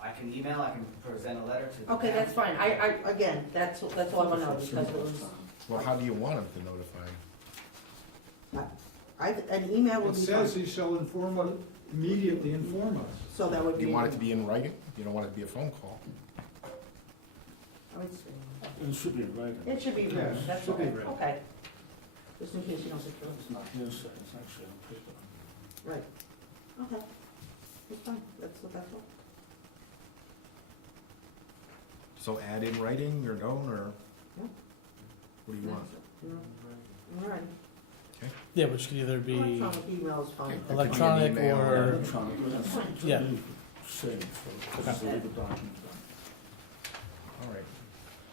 I can email, I can present a letter to the Okay, town. that's fine. Again, that's all I wanna know, because it was, Well, how do you want them to notify? an email would It be says fine. he shall immediately inform us. So that would Do be. you want it to be in writing? You don't want it to be a phone call? I would say- And it should be right. It should be Yeah, written, it that's should be okay, written. okay. Just in case you don't secure It's not hearsay, it's actually on paper. Right. Okay. It's fine, that's all. So add in writing or don't, or Yeah. what do you want? All right. Yeah, which could either be, Electronic email is fine. electronic email or, Electronic, that's Yeah. saved for, Okay. because the legal document. All right.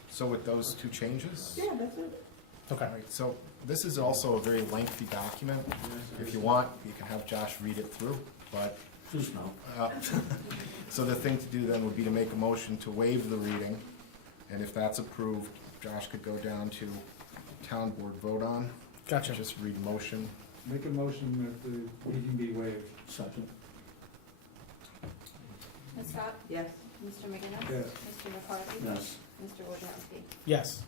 So with those two changes? Yeah, that's it. okay. All right, so this is also a very lengthy document. If you want, you can have Josh read it through, but, Please no. so the thing to do then would be to make a motion to waive the reading, and if that's approved, Josh could go down to town board vote on. Gotcha. Just read motion. Make a motion that the reading be waived. Second. Ms. Scott? Yes. Mr. McGinnis? Yes. Mr. McCarthy? Yes. Mr. Wojciechowski? Yes.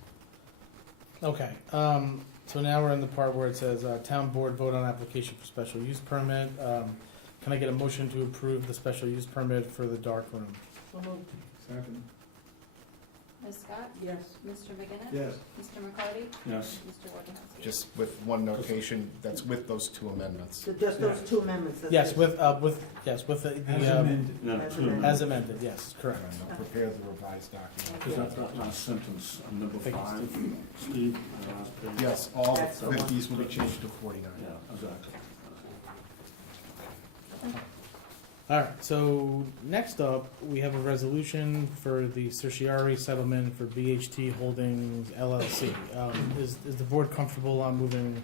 Okay, so now we're in the part where it says, town board vote on application for special use permit. Can I get a motion to approve the special use permit for the dark room? So moved. Second. Ms. Scott? Yes. Mr. McGinnis? Yes. Mr. McCarty? Yes. Mr. Wojciechowski? Just with one notation, that's with those two amendments. So just those two amendments. that's Yes, it. with the, No, As two amended. as amended, yes, correct. And I'll prepare the revised document. Because that last sentence, on number Thank you, 5, Steve, the last page. Yes, all That's the one. 50s will be changed to 49. Yeah, exactly. All right, so next up, we have a resolution for the certiorari settlement for BHT Holdings LLC. Is the board comfortable on moving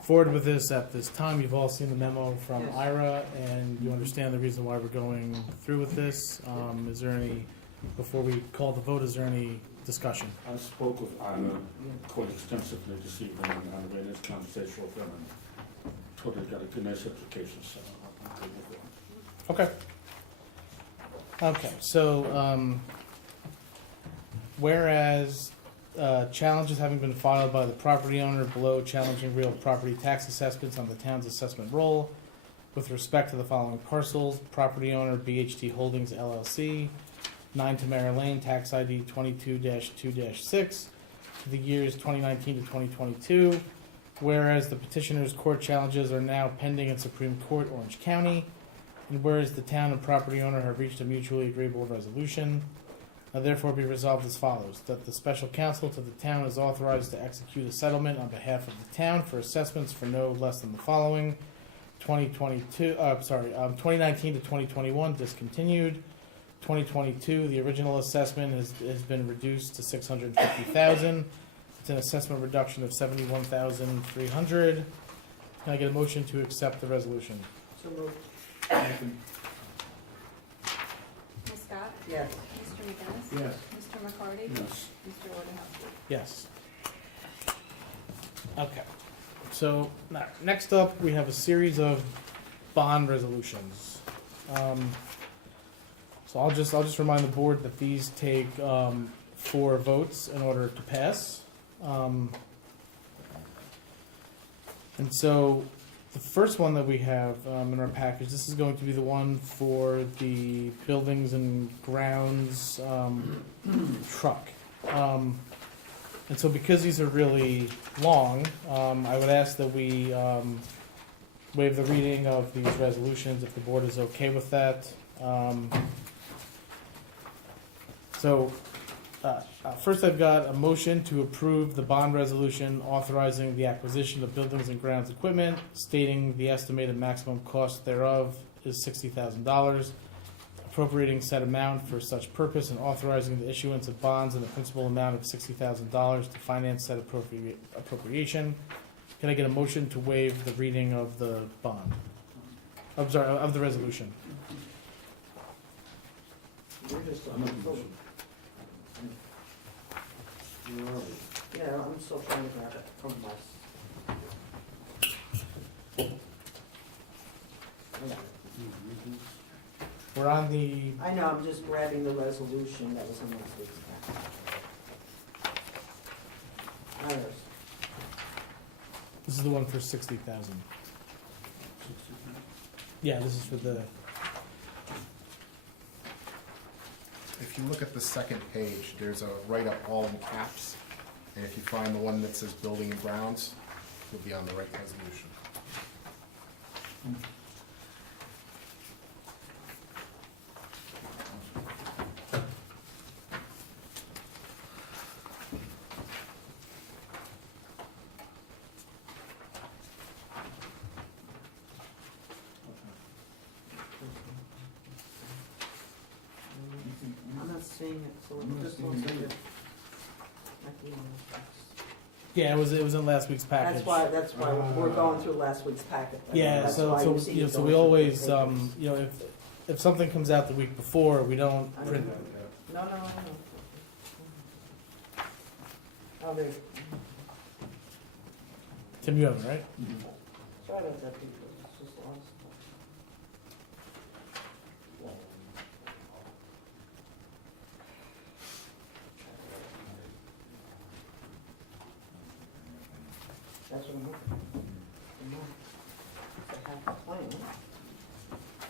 forward with this at this time? You've all seen the memo from Yes. Ira, and you understand the reason why we're going through with this. Is there any, before we call the vote, is there any discussion? I spoke with Anna quite extensively this evening, and I had this conversation with them, and totally got a nice application, so I'm good with it. Okay. Okay, so, whereas, challenges having been filed by the property owner below challenging real property tax assessments on the town's assessment roll with respect to the following parcels, property owner BHT Holdings LLC, 9 Tamara Lane, tax ID 22-2-6, for the years 2019 to 2022, whereas the petitioner's court challenges are now pending in Supreme Court, Orange County, and whereas the town and property owner have reached a mutually agreeable resolution, now therefore be resolved as follows, that the special counsel to the town is authorized to execute a settlement on behalf of the town for assessments for no less than the following: 2019 to 2021 discontinued, 2022, the original assessment has been reduced to $650,000. It's an assessment reduction of $71,300. Can I get a motion to accept the resolution? So moved. Ms. Scott? Yes. Mr. McGinnis? Yes. Mr. McCarty? Yes. Mr. Wojciechowski? Yes. Okay. So next up, we have a series of bond resolutions. So I'll just remind the board that these take 4 votes in order to pass. And so the first one that we have in our package, this is going to be the one for the buildings and grounds truck. And so because these are really long, I would ask that we waive the reading of these resolutions if the board is okay with that. First I've got a motion to approve the bond resolution authorizing the acquisition of buildings and grounds equipment, stating the estimated maximum cost thereof is $60,000, appropriating said amount for such purpose and authorizing the issuance of bonds in the principal amount of $60,000 to finance said appropriation. Can I get a motion to waive the reading of the bond? I'm sorry, of the resolution. We're just I'm not motion. Yeah, I'm still trying to grab it from my. We're on the, I know, I'm just grabbing the resolution that was in last week's packet. Ours. this is the one for 60,000. Yeah, this is for the, If you look at the second page, there's a write-up all in caps, and if you find the one that says building and grounds, you'll be on the right resolution. seeing it, so this one's good. Yeah, it was in last week's package. That's why we're going through last week's packet. Yeah, That's so, why so, you see you know, it so going we through the always, pages. you know, if something comes out the week before, we don't I print. know. No. Oh, there. Tim, you have it, right? Sorry about that, people. It's just a lot of stuff. That's what I'm looking for. I have the plan.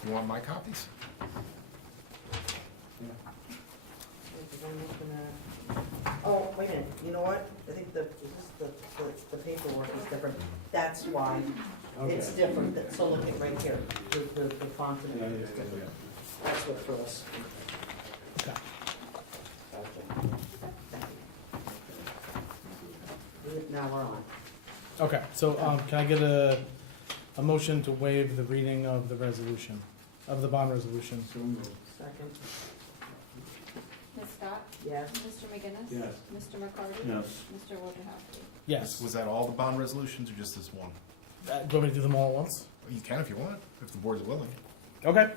You want my copies? Because I'm looking at, oh, wait a minute, you know what? I think the paperwork is different. That's why it's different. So look at right here, the font and everything is different. That's what for us. Okay. Now we're on. Okay, so, can I get a motion to waive the reading of the resolution, of the bond resolution? Second, Ms. Scott? yes. Mr. McGinnis? Yes. Mr. McCarty? Yes. Mr. Wojciechowski? Yes. Was that all the bond resolutions or just this one? Do you want me to do them all at once? You can if you want, if the board's willing. Okay,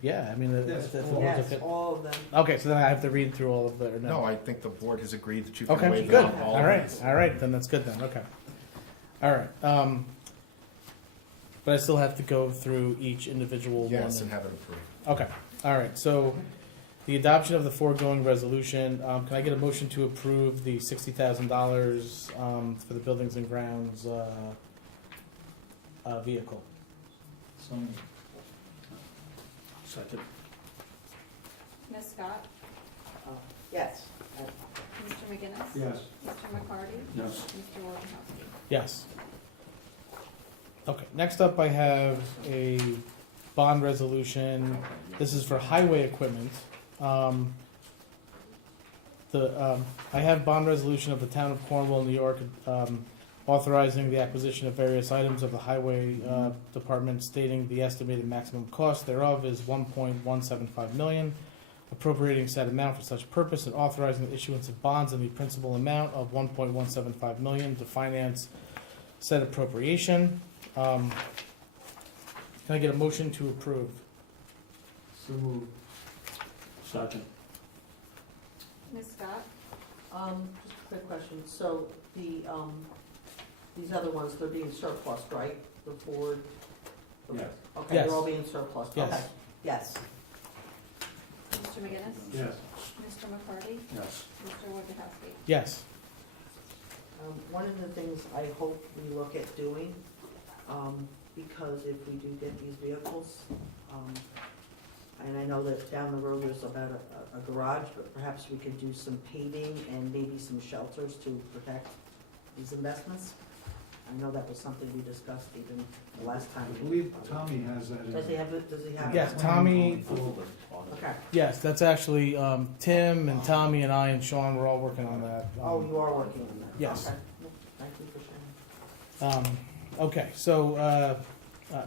yeah, I mean, if the board's Yes, okay. all of them. Okay, so then I have to read through all of the, or No, no? I think the board has agreed that you can Okay, waive good, them all. all right, then that's good then, okay. All right, but I still have to go through each individual one. Yes, and have it approved. Okay, all right, so the adoption of the foregoing resolution, can I get a motion to approve the $60,000 for the buildings and grounds vehicle? Second. Ms. Scott? Yes. Mr. McGinnis? Yes. Mr. McCarty? Yes. Mr. Wojciechowski? Yes. Okay, next up I have a bond resolution. This is for highway equipment. I have bond resolution of the town of Cornwall, New York, authorizing the acquisition of various items of the highway department, stating the estimated maximum cost thereof is $1.175 million, appropriating said amount for such purpose, and authorizing the issuance of bonds in the principal amount of $1.175 million to finance said appropriation. Can I get a motion to approve? So moved. Second. Ms. Scott? Just a quick question, so these other ones, they're being surplus, right? The Ford? Yes. Okay, Yes. they're all being surplus, Yes. okay, yes. Mr. McGinnis? Yes. Mr. McCarty? Yes. Mr. Wojciechowski? Yes. One of the things I hope we look at doing, because if we do get these vehicles, and I know that down the road there's about a garage, but perhaps we could do some paving and maybe some shelters to protect these investments. I know that was something we discussed even the last time. I believe Tommy has that. Does he have it, does he have it? Yes, Tommy, Okay, yes, that's actually, Tim and Tommy and I and Sean, we're all working on that. oh, you are working on that? Yes. Okay. Thank you for sharing. Okay, so,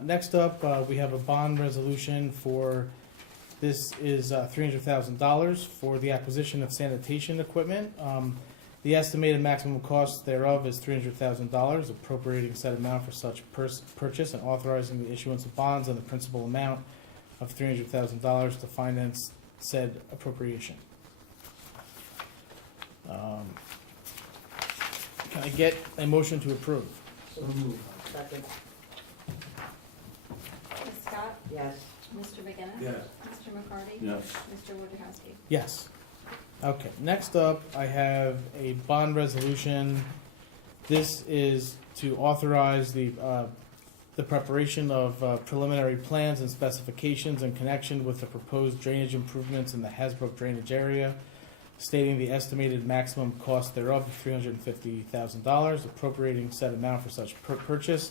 next up, we have a bond resolution for, this is $300,000 for the acquisition of sanitation equipment. The estimated maximum cost thereof is $300,000, appropriating said amount for such purchase and authorizing the issuance of bonds in the principal amount of $300,000 to finance said appropriation. Can I get a motion to approve? So moved. Second, Ms. Scott? yes. Mr. McGinnis? Yes. Mr. McCarty? Yes. Mr. Wojciechowski? Yes. Okay, next up, I have a bond resolution. This is to authorize the preparation of preliminary plans and specifications in connection with the proposed drainage improvements in the Hasbrook drainage area, stating the estimated maximum cost thereof of $350,000, appropriating said amount for such purchase,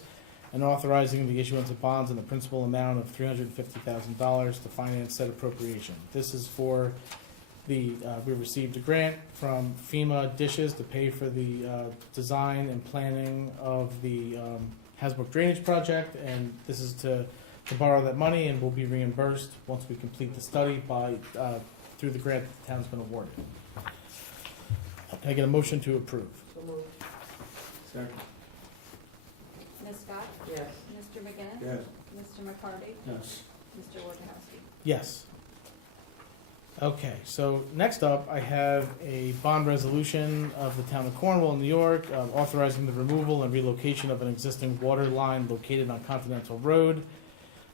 and authorizing the issuance of bonds in the principal amount of $350,000 to finance said appropriation. This is for we received a grant from FEMA Dishes to pay for the design and planning of the Hasbrook Drainage Project, and this is to borrow that money, and will be reimbursed once we complete the study by through the grant that the town's been awarded. Can I get a motion to approve? So moved. Second. Ms. Scott? Yes. Mr. McGinnis? Yes. Mr. McCarty? Yes. Mr. Wojciechowski? Yes. Okay, so next up, I have a bond resolution of the town of Cornwall, New York, authorizing the removal and relocation of an existing water line located on Continental Road,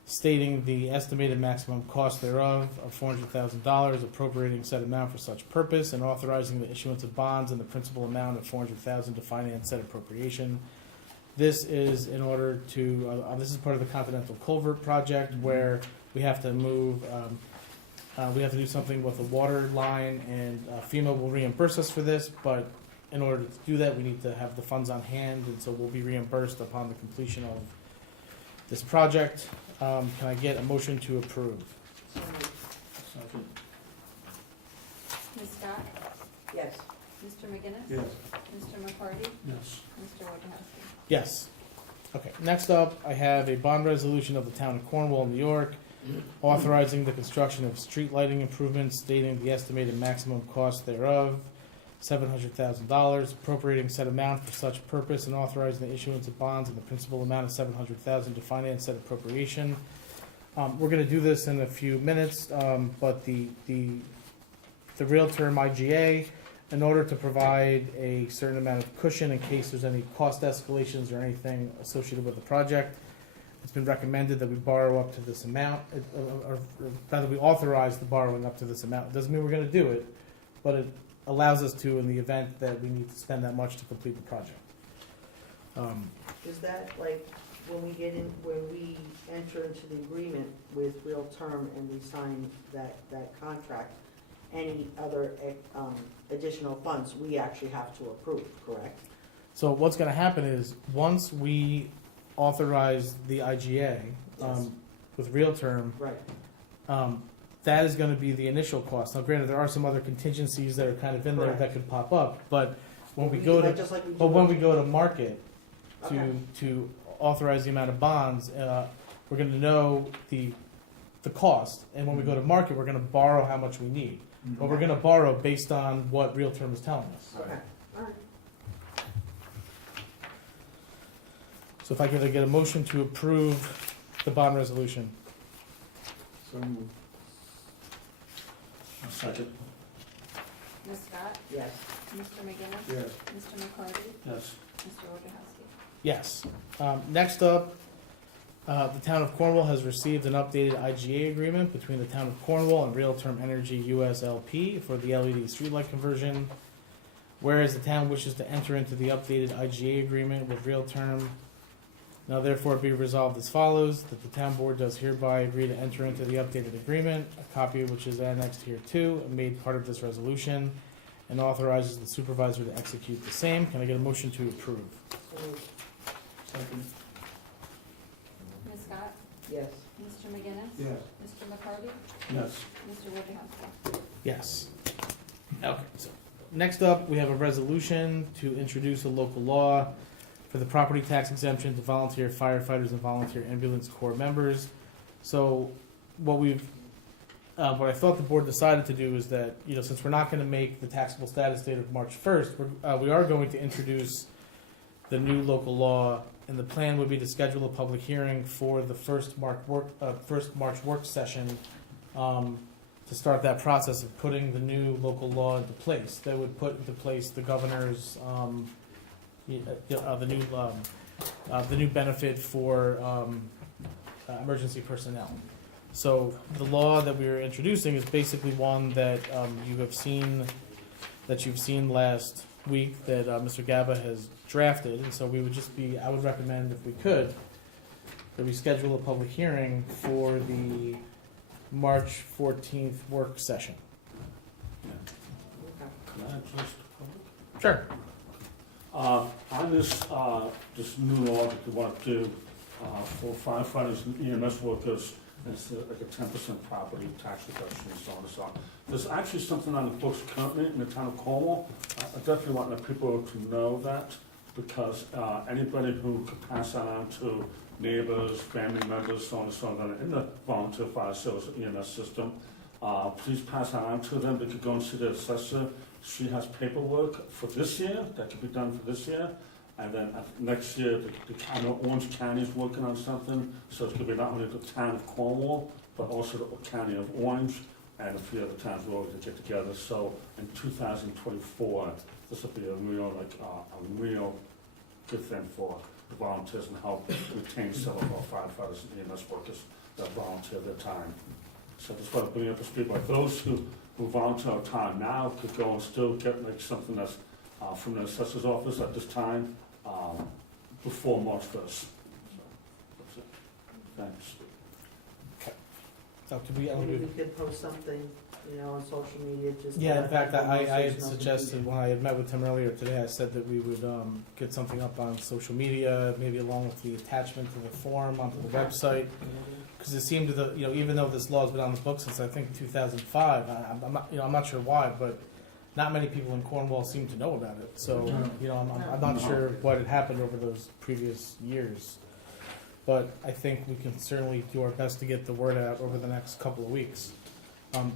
stating the estimated maximum cost thereof of $400,000, appropriating said amount for such purpose, and authorizing the issuance of bonds in the principal amount of $400,000 to finance said appropriation. This is in order to, this is part of the Continental Culvert project where we have to move, we have to do something with the water line, and FEMA will reimburse us for this, but in order to do that, we need to have the funds on hand, and so we'll be reimbursed upon the completion of this project. Can I get a motion to approve? So moved. Second. Ms. Scott? Yes. Mr. McGinnis? Yes. Mr. McCarty? Yes. Mr. Wojciechowski? Yes. Okay, next up, I have a bond resolution of the town of Cornwall, New York, authorizing the construction of street lighting improvements, stating the estimated maximum cost thereof, $700,000, appropriating said amount for such purpose, and authorizing the issuance of bonds in the principal amount of $700,000 to finance said appropriation. We're gonna do this in a few minutes, but the real term IGA, in order to provide a certain amount of cushion in case there's any cost escalations or anything associated with the project, it's been recommended that we borrow up to this amount, or rather we authorize the borrowing up to this amount. It doesn't mean we're gonna do it, but it allows us to in the event that we need to spend that much to complete the project. Is that like when we enter into the agreement with Real Term and we sign that contract, any other additional funds we actually have to approve, correct? So what's gonna happen is, once we authorize the IGA, Yes. with Real Term, Right. that is gonna be the initial cost. Now granted, there are some other contingencies that are kind of in there that Correct. could pop up, but when we do go that to, just like we do but when with- we go to market Okay. to authorize the amount of bonds, we're gonna know the cost, and when we go to market, we're gonna borrow how much we need. But we're gonna borrow based on what Real Term is telling us. Okay, all right. So if I could get a motion to approve the bond resolution. So moved. Second. Ms. Scott? Yes. Mr. McGinnis? Yes. Mr. McCarty? Yes. Mr. Wojciechowski? Yes. Next up, the town of Cornwall has received an updated IGA agreement between the town of Cornwall and Real Term Energy US LP for the LED streetlight conversion. Whereas the town wishes to enter into the updated IGA agreement with Real Term, now therefore be resolved as follows, that the town board does hereby agree to enter into the updated agreement, a copy of which is annexed here too, and made part of this resolution, and authorizes the supervisor to execute the same. Can I get a motion to approve? So moved. Second. Ms. Scott? Yes. Mr. McGinnis? Yes. Mr. McCarty? Yes. Mr. Wojciechowski? Yes. Okay, so next up, we have a resolution to introduce a local law for the property tax exemption to volunteer firefighters and volunteer ambulance corps members. So what I thought the board decided to do is that, since we're not gonna make the taxable status date of March 1st, we are going to introduce the new local law, and the plan would be to schedule a public hearing for the first March work session, to start that process of putting the new local law into place. That would put into place the governor's, the new benefit for emergency personnel. So the law that we're introducing is basically one that you've seen last week, that Mr. Gaba has drafted, and so I would recommend, if we could, that we schedule a public hearing for the March 14th work session. Okay. Can I address the public? Sure. On this new law that we want to do for firefighters and EMS workers, it's like a 10% property tax reduction and so on and so on. There's actually something on the books currently in the town of Cornwall. I definitely want the people to know that, because anybody who could pass that on to neighbors, family members, so on and so on, in the volunteer fire service EMS system, please pass that on to them. They could go and see the assessor. She has paperwork for this year, that could be done for this year. And then next year, I know Orange County is working on something, so it's gonna be not only the town of Cornwall, but also the county of Orange, and a few other towns will to get together. So in 2024, this will be a real good thing for the volunteers and help retain some of our firefighters and EMS workers that volunteer their time. So just want to bring up to speed, like those who volunteer our time now could go and still get like something that's from the assessor's office at this time, before March 1st. So, that's it. Thanks. So could we, Maybe we could post something, on social media, just. yeah, in fact, I had Conversations on the suggested, meeting. when I had met with Tim earlier today, I said that we would get something up on social media, maybe along with the attachment to the form onto the website. Because it seemed that, even though this law's been on the books since I think 2005, I'm not sure why, but not many people in Cornwall seem to know about it. So, I'm not sure what had happened over those previous years. But I think we can certainly do our best to get the word out over the next couple of weeks.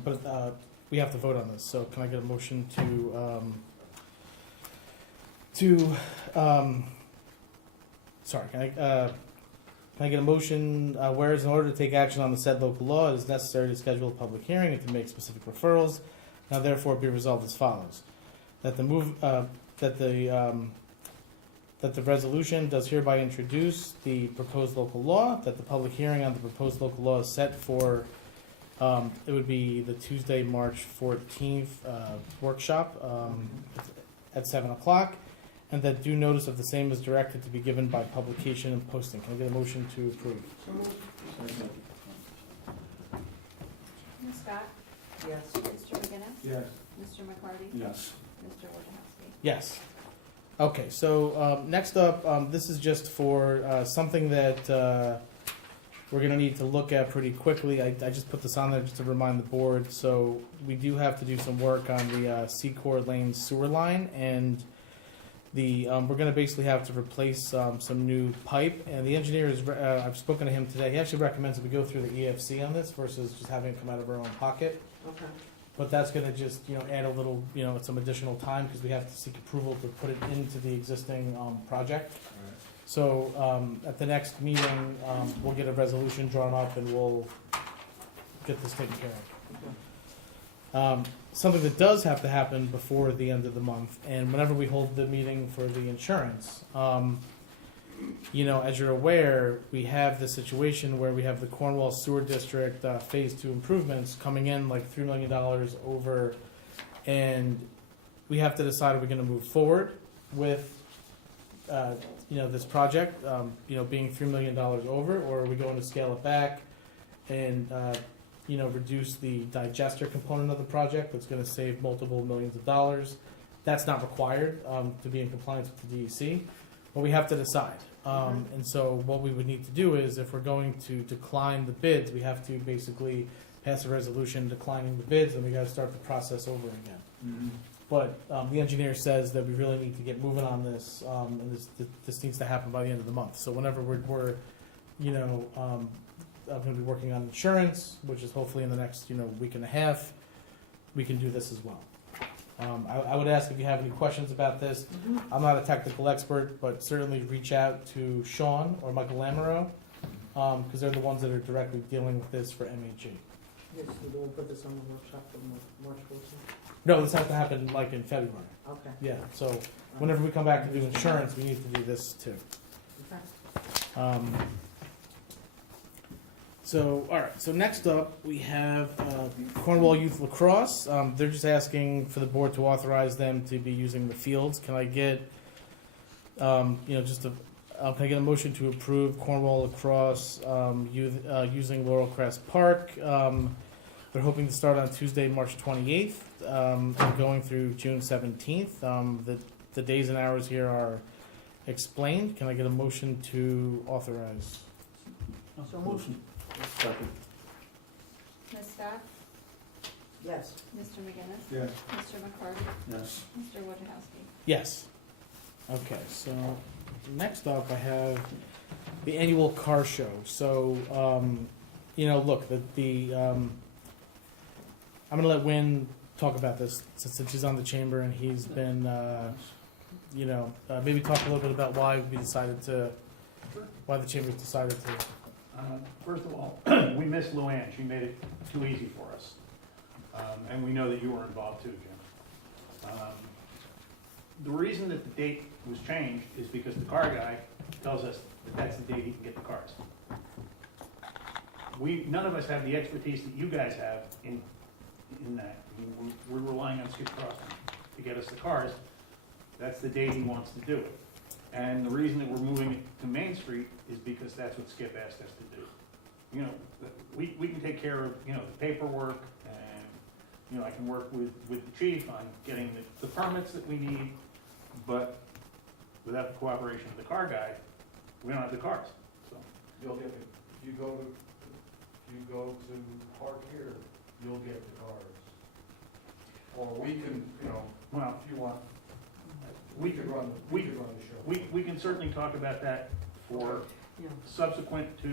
But we have to vote on this, so can I get a motion can I get a motion, whereas in order to take action on the said local law, it is necessary to schedule a public hearing and to make specific referrals. Now therefore be resolved as follows. That the resolution does hereby introduce the proposed local law, that the public hearing on the proposed local law is set for, it would be the Tuesday, March 14th workshop at 7 o'clock, and that due notice of the same is directed to be given by publication and posting. Can I get a motion to approve? Ms. Scott? Yes. Mr. McGinnis? Yes. Mr. McCarty? Yes. Mr. Wojciechowski? Yes. Okay, so next up, this is just for something that we're going to need to look at pretty quickly. I just put this on there just to remind the board. So we do have to do some work on the Secor Lane sewer line, and we're going to basically have to replace some new pipe. And the engineer is, I've spoken to him today. He actually recommends that we go through the EFC on this versus just having it come out of our own pocket. Okay. But that's going to just, add a little, some additional time because we have to seek approval to put it into the existing project. So at the next meeting, we'll get a resolution drawn up and we'll get this taken care of. Something that does have to happen before the end of the month, and whenever we hold the meeting for the insurance, as you're aware, we have the situation where we have the Cornwall Sewer District Phase 2 improvements coming in like $3 million over, and we have to decide are we going to move forward with this project, being $3 million over, or are we going to scale it back and reduce the digester component of the project that's going to save multiple millions of dollars. That's not required to be in compliance with the DEC, but we have to decide. And so what we would need to do is, if we're going to decline the bids, we have to basically pass a resolution declining the bids, and we got to start the process over again. But the engineer says that we really need to get moving on this, and this needs to happen by the end of the month. So whenever we're I'm going to be working on insurance, which is hopefully in the next week and a half, we can do this as well. I would ask if you have any questions about this. I'm not a technical expert, but certainly reach out to Sean or Michael Lamoureux, because they're the ones that are directly dealing with this for MHE. Yes, we'll put this on the workshop for March 14th. No, this has to happen like in February. Okay. Yeah, so whenever we come back to do insurance, we need to do this too. Okay. So, all right, so next up, we have Cornwall Youth Lacrosse. They're just asking for the board to authorize them to be using the fields. Can I get, can I get a motion to approve Cornwall Lacrosse using Laurel Crest Park? They're hoping to start on Tuesday, March 28th, and going through June 17th. The days and hours here are explained. Can I get a motion to authorize? So moved. Second. Ms. Scott? Yes. Mr. McGinnis? Yes. Mr. McCarty? Yes. Mr. Wojciechowski? Yes. Okay, so next up I have the annual car show. So, look, I'm gonna let Win talk about this since he's on the chamber and he's been, maybe talk a little bit about why we decided to, why the chamber decided to. First of all, we miss Luann. She made it too easy for us. And we know that you were involved too, Jim. The reason that the date was changed is because the car guy tells us that that's the date he can get the cars. None of us have the expertise that you guys have in that. I mean, we're relying on Skip Crossman to get us the cars. That's the date he wants to do it. And the reason that we're moving it to Main Street is because that's what Skip asked us to do. You know, we can take care of, the paperwork, and, I can work with the chief on getting the permits that we need, but without the cooperation of the car guy, we don't have the cars, so. You'll get the, if you go to park here, you'll get the cars. Or we can, Well, if you want, we could can, run the show. we can certainly talk about that for Yeah. subsequent to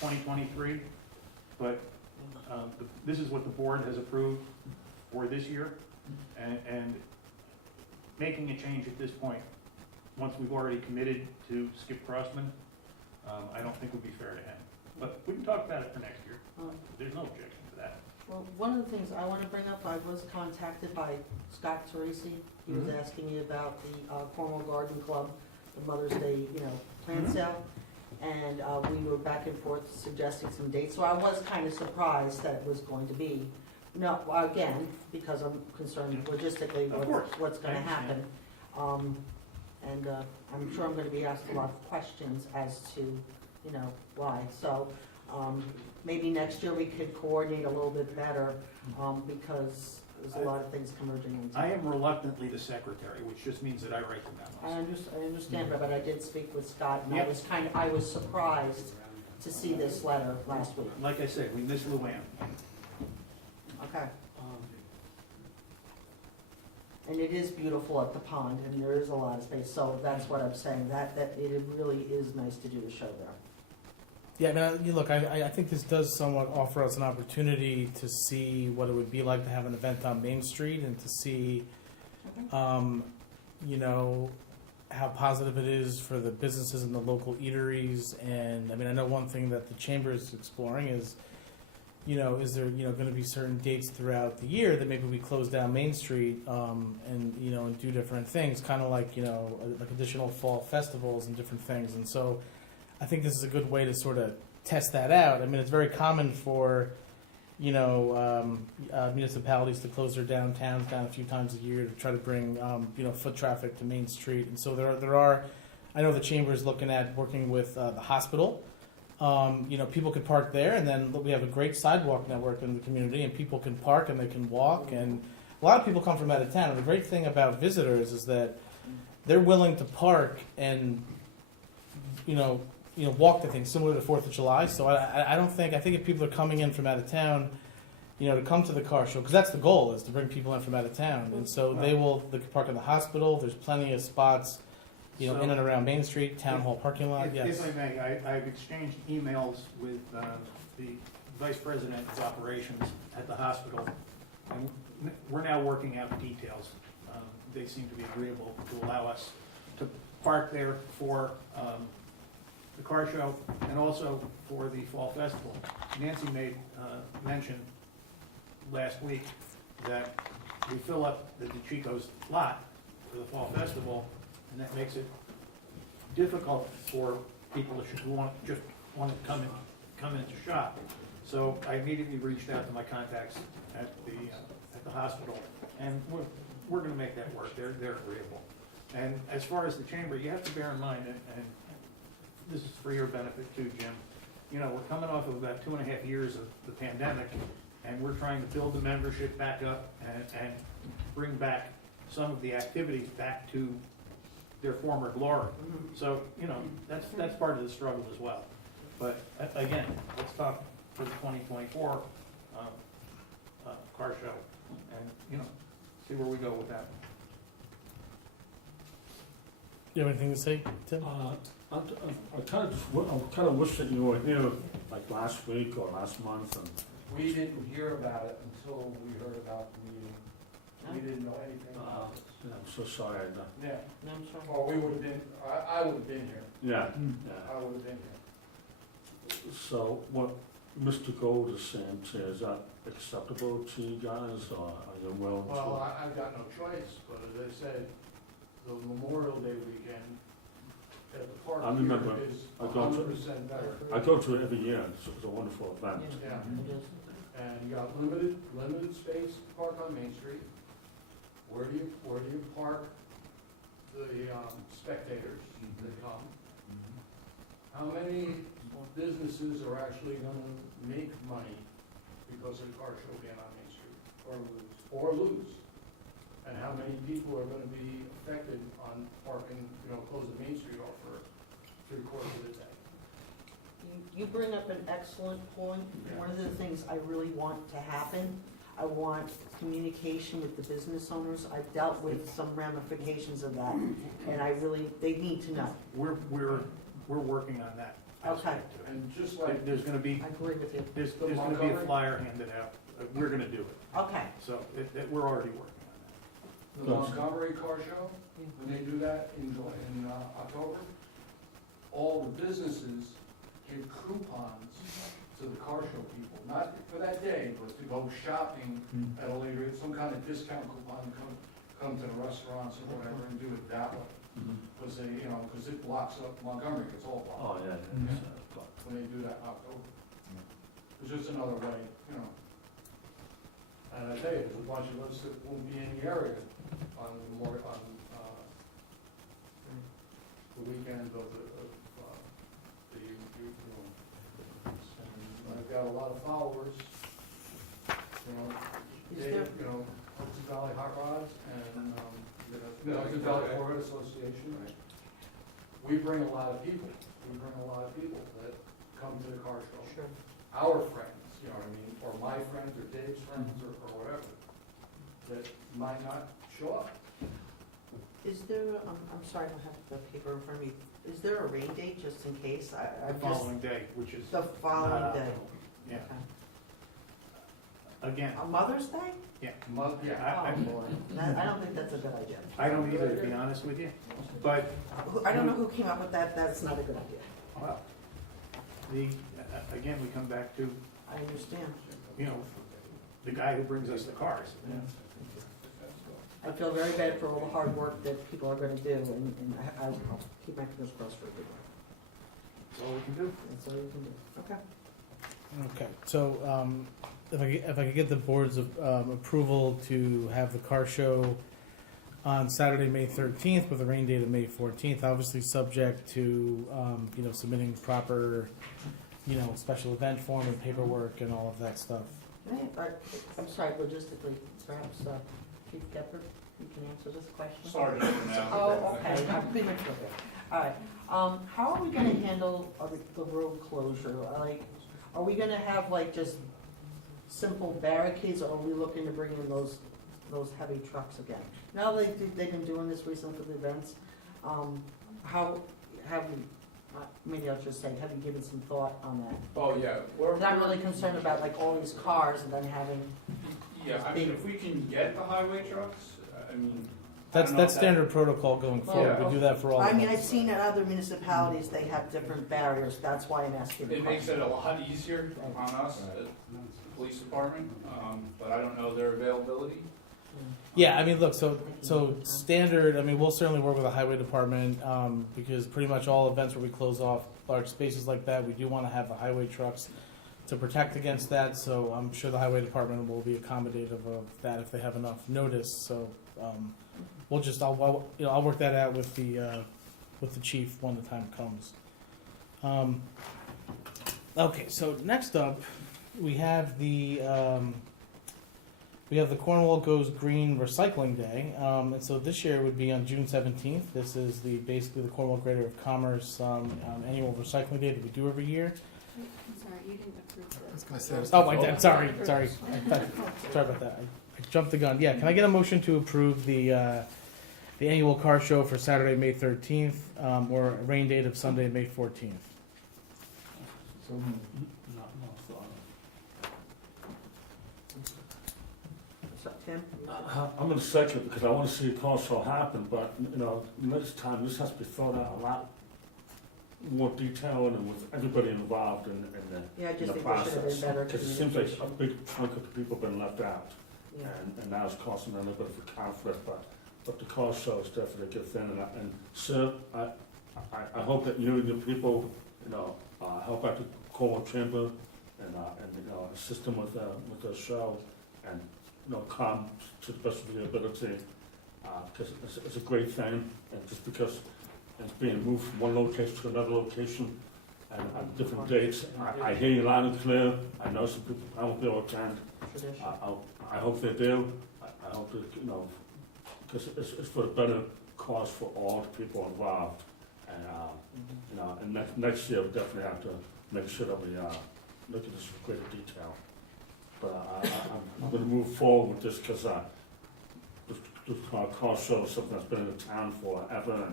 2023, but this is what the board has approved for this year, and making a change at this point, once we've already committed to Skip Crossman, I don't think would be fair to him. But we can talk about it for next year. There's no objection to that. Well, one of the things I want to bring up, I was contacted by Scott Teresi. He was Mhm. asking me about the Cornwall Garden Club, the Mother's Day, plant sale. And we were back and forth suggesting some dates. So I was kind of surprised that it was going to be, again, because I'm concerned logistically Of course. what's going I to happen. And I'm sure I'm going to be asked a lot of questions as to, why. So maybe next year we could coordinate a little bit better because there's a lot of things converging into. I am reluctantly the secretary, which just means that I write the I memos. understand, but I did speak with Scott, and Yep. I was surprised to see this letter last week. Like I said, we miss Luann. Okay. And it is beautiful at the pond, and there is a lot of space, so that's what I'm saying, that it really is nice to do a show there. Yeah, I mean, look, I think this does somewhat offer us an opportunity to see what it would be like to have an event on Main Street and to see, how positive it is for the businesses and the local eateries. And I mean, I know one thing that the chamber is exploring is, is there, going to be certain dates throughout the year that maybe we close down Main Street, and do different things, kind of like, like additional fall festivals and different things. And so I think this is a good way to sort of test that out. I mean, it's very common for, municipalities to close their downtowns down a few times a year to try to bring, foot traffic to Main Street. And so there are, I know the chamber is looking at working with the hospital. People could park there, and then we have a great sidewalk network in the community, and people can park and they can walk. And a lot of people come from out of town. And the great thing about visitors is that they're willing to park and, walk to things similar to 4th of July. So I think if people are coming in from out of town, to come to the car show, because that's the goal, is to bring people in from out of town. And so they can park in the hospital. There's plenty of spots, in and around Main Street, Town Hall parking lot, yes. If I may, I've exchanged emails with the Vice President of Operations at the hospital, and we're now working out the details. They seem to be agreeable to allow us to park there for the car show and also for the Fall Festival. Nancy made mention last week that we fill up the DeChico's lot for the Fall Festival, and that makes it difficult for people who want to come in to shop. So I immediately reached out to my contacts at the hospital, and we're going to make that work. They're agreeable. And as far as the chamber, you have to bear in mind, and this is for your benefit too, Jim. We're coming off of about 2.5 years of the pandemic, and we're trying to build the membership back up and bring back some of the activities back to their former glory. So, that's part of the struggle as well. But again, let's talk for the 2024 car show and, see where we go with that. You have anything to say, Tim? I kind of wish that you were here like last week or last month, and We didn't hear about it until we heard about the meeting. We didn't know anything about it. Yeah, I'm so sorry. Yeah, No, I'm sorry. or we would have been, I would have been here. Yeah, I would have been here. So what Mr. Gold is saying, is that acceptable to you guys, or are you willing to? Well, I've got no choice, but as I said, the Memorial Day weekend at the park I remember, here is I go to- 100% better. I go to it every year, it's a wonderful event. Yeah. It is. And you got limited space to park on Main Street. Where do you park the spectators that come? How many businesses are actually gonna make money because of the car show being on Main Street? Or lose. And how many people are gonna be affected on parking, closing Main Street off for 3/4 of the day? You bring up an excellent point. One of the things I really want to happen, I want communication with the business owners. I've dealt with some ramifications of that, and they need to know. We're working on that. aspect of it. And just like There's gonna be, I agree with you. there's gonna be a Montgomery? flyer handed out. We're gonna do it. Okay. So we're already working on the Montgomery Car Show, when they do that in October, all the businesses give coupons to the car show people, not for that day, but to go shopping at a later, some kind of discount coupon, come to the restaurants or whatever and do it that way. Because because it blocks up Montgomery, it's all blocked Oh, yeah, when they do that in October. It's just another way, And I tell you, there's a bunch of us that won't be in the area on the weekend of the I've got a lot of followers, Is Dave, there, Hudson Valley Hot Rods and, the Hudson Valley Florida Association. We bring a lot of people, that come to the car show. sure. Our friends, you know what I mean, or my friends, or Dave's friends, or whatever, that might not show up. Is there, I'm sorry, I don't have the paper in front of me. Is there a rain date just in case? that. I The just, following day, which is. the following day. Yeah, Okay. again, A Mother's Day? Yeah. Oh, boy. I don't think that's a good idea. I don't either, to be honest with you, but, I don't know who came up with that. That's not a good idea. well, again, we come back to, I understand. the guy who brings us the cars. I feel very bad for all the hard work that people are gonna do, and I'll keep my fingers crossed for people. That's all we can do. That's all you can do. Okay. Okay, so if I could get the board's approval to have the car show on Saturday, May 13th, with a rain date of May 14th, obviously subject to submitting proper special event form and paperwork and all of that stuff. Right, but I'm sorry, logistically, perhaps Chief Gephardt, you can answer this question? Sorry for now. Oh, okay, I'm pretty much okay. All right, how are we gonna handle the road closure? Are we gonna have just simple barricades, or are we looking to bring in those heavy trucks again? Now they've been doing this recently for the events, how have you, maybe I'll just say, have you given some thought on that? Oh, yeah. I'm really concerned about all these cars and then having, Yeah, I mean, if we can get the highway trucks, I mean. That's standard protocol going forward. Yeah. We do that for all. I of mean, them. I've seen in other municipalities, they have different barriers, that's why I'm asking the It makes question. it a lot easier on us, the police department, but I don't know their availability. Yeah, I mean, look, so standard, I mean, we'll certainly work with the highway department, because pretty much all events where we close off large spaces like that, we do want to have the highway trucks to protect against that, so I'm sure the highway department will be accommodative of that if they have enough notice, so, I'll work that out with the chief when the time comes. Okay, so next up, we have the Cornwall Goes Green Recycling Day, and so this year would be on June 17th. This is basically the Cornwall Greater of Commerce annual recycling day that we do every year. I'm sorry, you didn't approve this. I'm sorry. Sorry about that. I jumped the gun. Yeah, can I get a motion to approve the annual car show for Saturday, May 13th, or a rain date of Sunday, May 14th? Tim? I'm gonna second because I wanna see a car show happen, but, you know, next time, this has to be thought out a lot more detailed and with everybody involved in Yeah, I the just think there should have process. been better Because it seems like a communication. big chunk of the people been left out, Yeah. and now it's causing a little bit of a conflict, but the car show is definitely a good thing, and sir, I hope that you and your people, you know, help out the Cornwall Chamber and, you know, assist them with the show, and, you know, come to the best of your ability, because it's a great thing, and just because it's being moved from one location to another location, and at different dates, I hear you loud and clear, I know some people, I won't be able to attend, Tradition. I hope they do, I hope that, you know, because it's for the better cause for all the people involved, and, you know, and next year, we definitely have to make sure that we, look at this in greater detail. But I'm gonna move forward with this because this car show is something that's been in the town forever,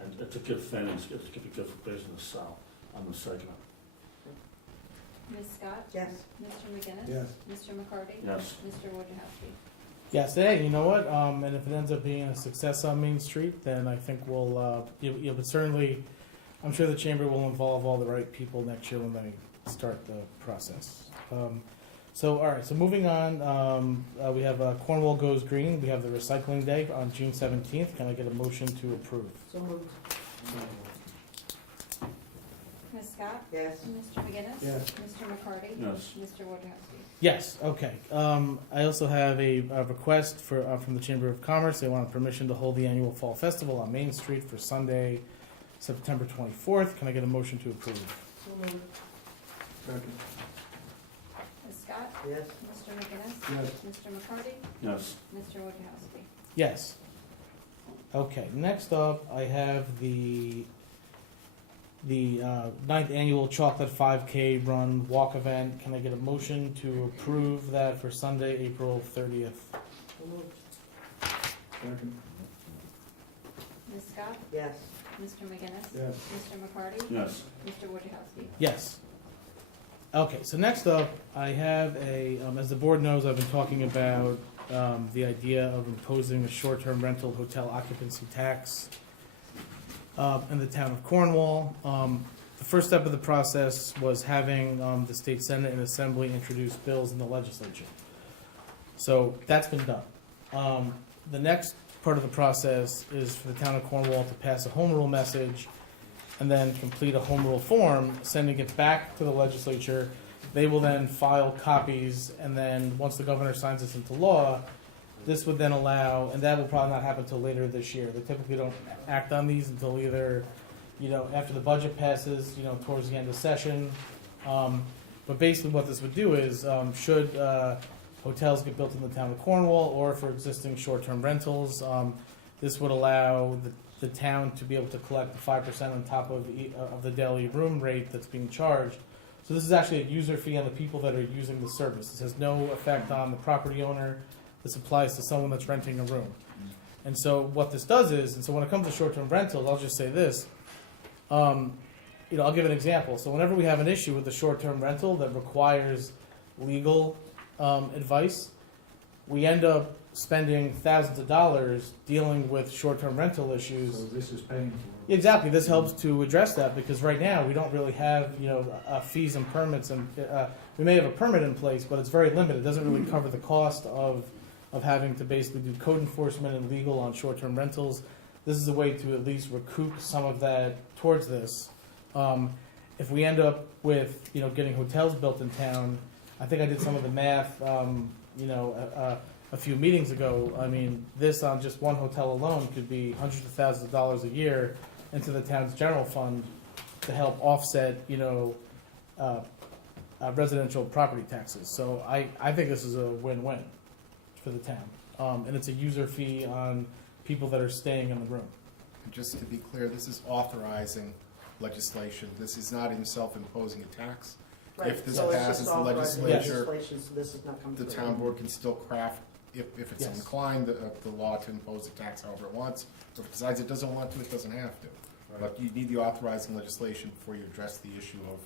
and it's a good thing, it's gonna be good for business, so I'm gonna second it. Ms. Scott? Yes. Mr. McGinnis? Yes. Mr. McCarty? Yes. Mr. Wojciechowski? Yes, hey, you know what, and if it ends up being a success on Main Street, then I think we'll, but certainly, I'm sure the chamber will involve all the right people next year when they start the process. So, all right, so moving on, we have Cornwall Goes Green, we have the recycling day on June 17th, can I get a motion to approve? So moved. Ms. Scott? Yes. Mr. McGinnis? Yes. Mr. McCarty? Yes. Mr. Wojciechowski? Yes, okay. I also have a request from the Chamber of Commerce. They want permission to hold the annual Fall Festival on Main Street for Sunday, September 24th. Can I get a motion to approve? So moved. Second. Ms. Scott? Yes. Mr. McGinnis? Yes. Mr. McCarty? Yes. Mr. Wojciechowski? Yes. Okay, next up, I have the 9th annual Chocolate 5K Run Walk event. Can I get a motion to approve that for Sunday, April 30th? So moved. Second. Ms. Scott? Yes. Mr. McGinnis? Yes. Mr. McCarty? Yes. Mr. Wojciechowski? Yes. Okay, so next up, I have as the board knows, I've been talking about the idea of imposing a short-term rental hotel occupancy tax in the town of Cornwall. The first step of the process was having the state senate and assembly introduce bills in the legislature. So that's been done. The next part of the process is for the town of Cornwall to pass a home rule message and then complete a home rule form, sending it back to the legislature. They will then file copies, and then once the governor signs this into law, this would then allow, and that will probably not happen until later this year. They typically don't act on these until either, after the budget passes, towards the end of session. But basically what this would do is, should hotels get built in the town of Cornwall or for existing short-term rentals, this would allow the town to be able to collect 5% on top of the daily room rate that's being charged. So this is actually a user fee on the people that are using the service. This has no effect on the property owner. This applies to someone that's renting a room. And so what this does is, and so when it comes to short-term rentals, I'll just say this. I'll give an example. So whenever we have an issue with a short-term rental that requires legal advice, we end up spending thousands of dollars dealing with short-term rental issues. So this is paying for it. Exactly. This helps to address that because right now we don't really have fees and permits, and we may have a permit in place, but it's very limited. It doesn't really cover the cost of having to basically do code enforcement and legal on short-term rentals. This is a way to at least recoup some of that towards this. If we end up with getting hotels built in town, I think I did some of the math a few meetings ago. I mean, this on just one hotel alone could be hundreds of thousands of dollars a year into the town's general fund to help offset residential property taxes. So I think this is a win-win for the town. And it's a user fee on people that are staying in the room. Just to be clear, this is authorizing legislation. This is not in self-imposing a tax. Right. If this So it's passes just the authorizing legislature, legislation, so this is not coming the through. town board can still craft, if it's Yes. inclined, the law to impose a tax however it wants. If it decides it doesn't want to, it doesn't have to. But you need the authorizing legislation before you address the issue of,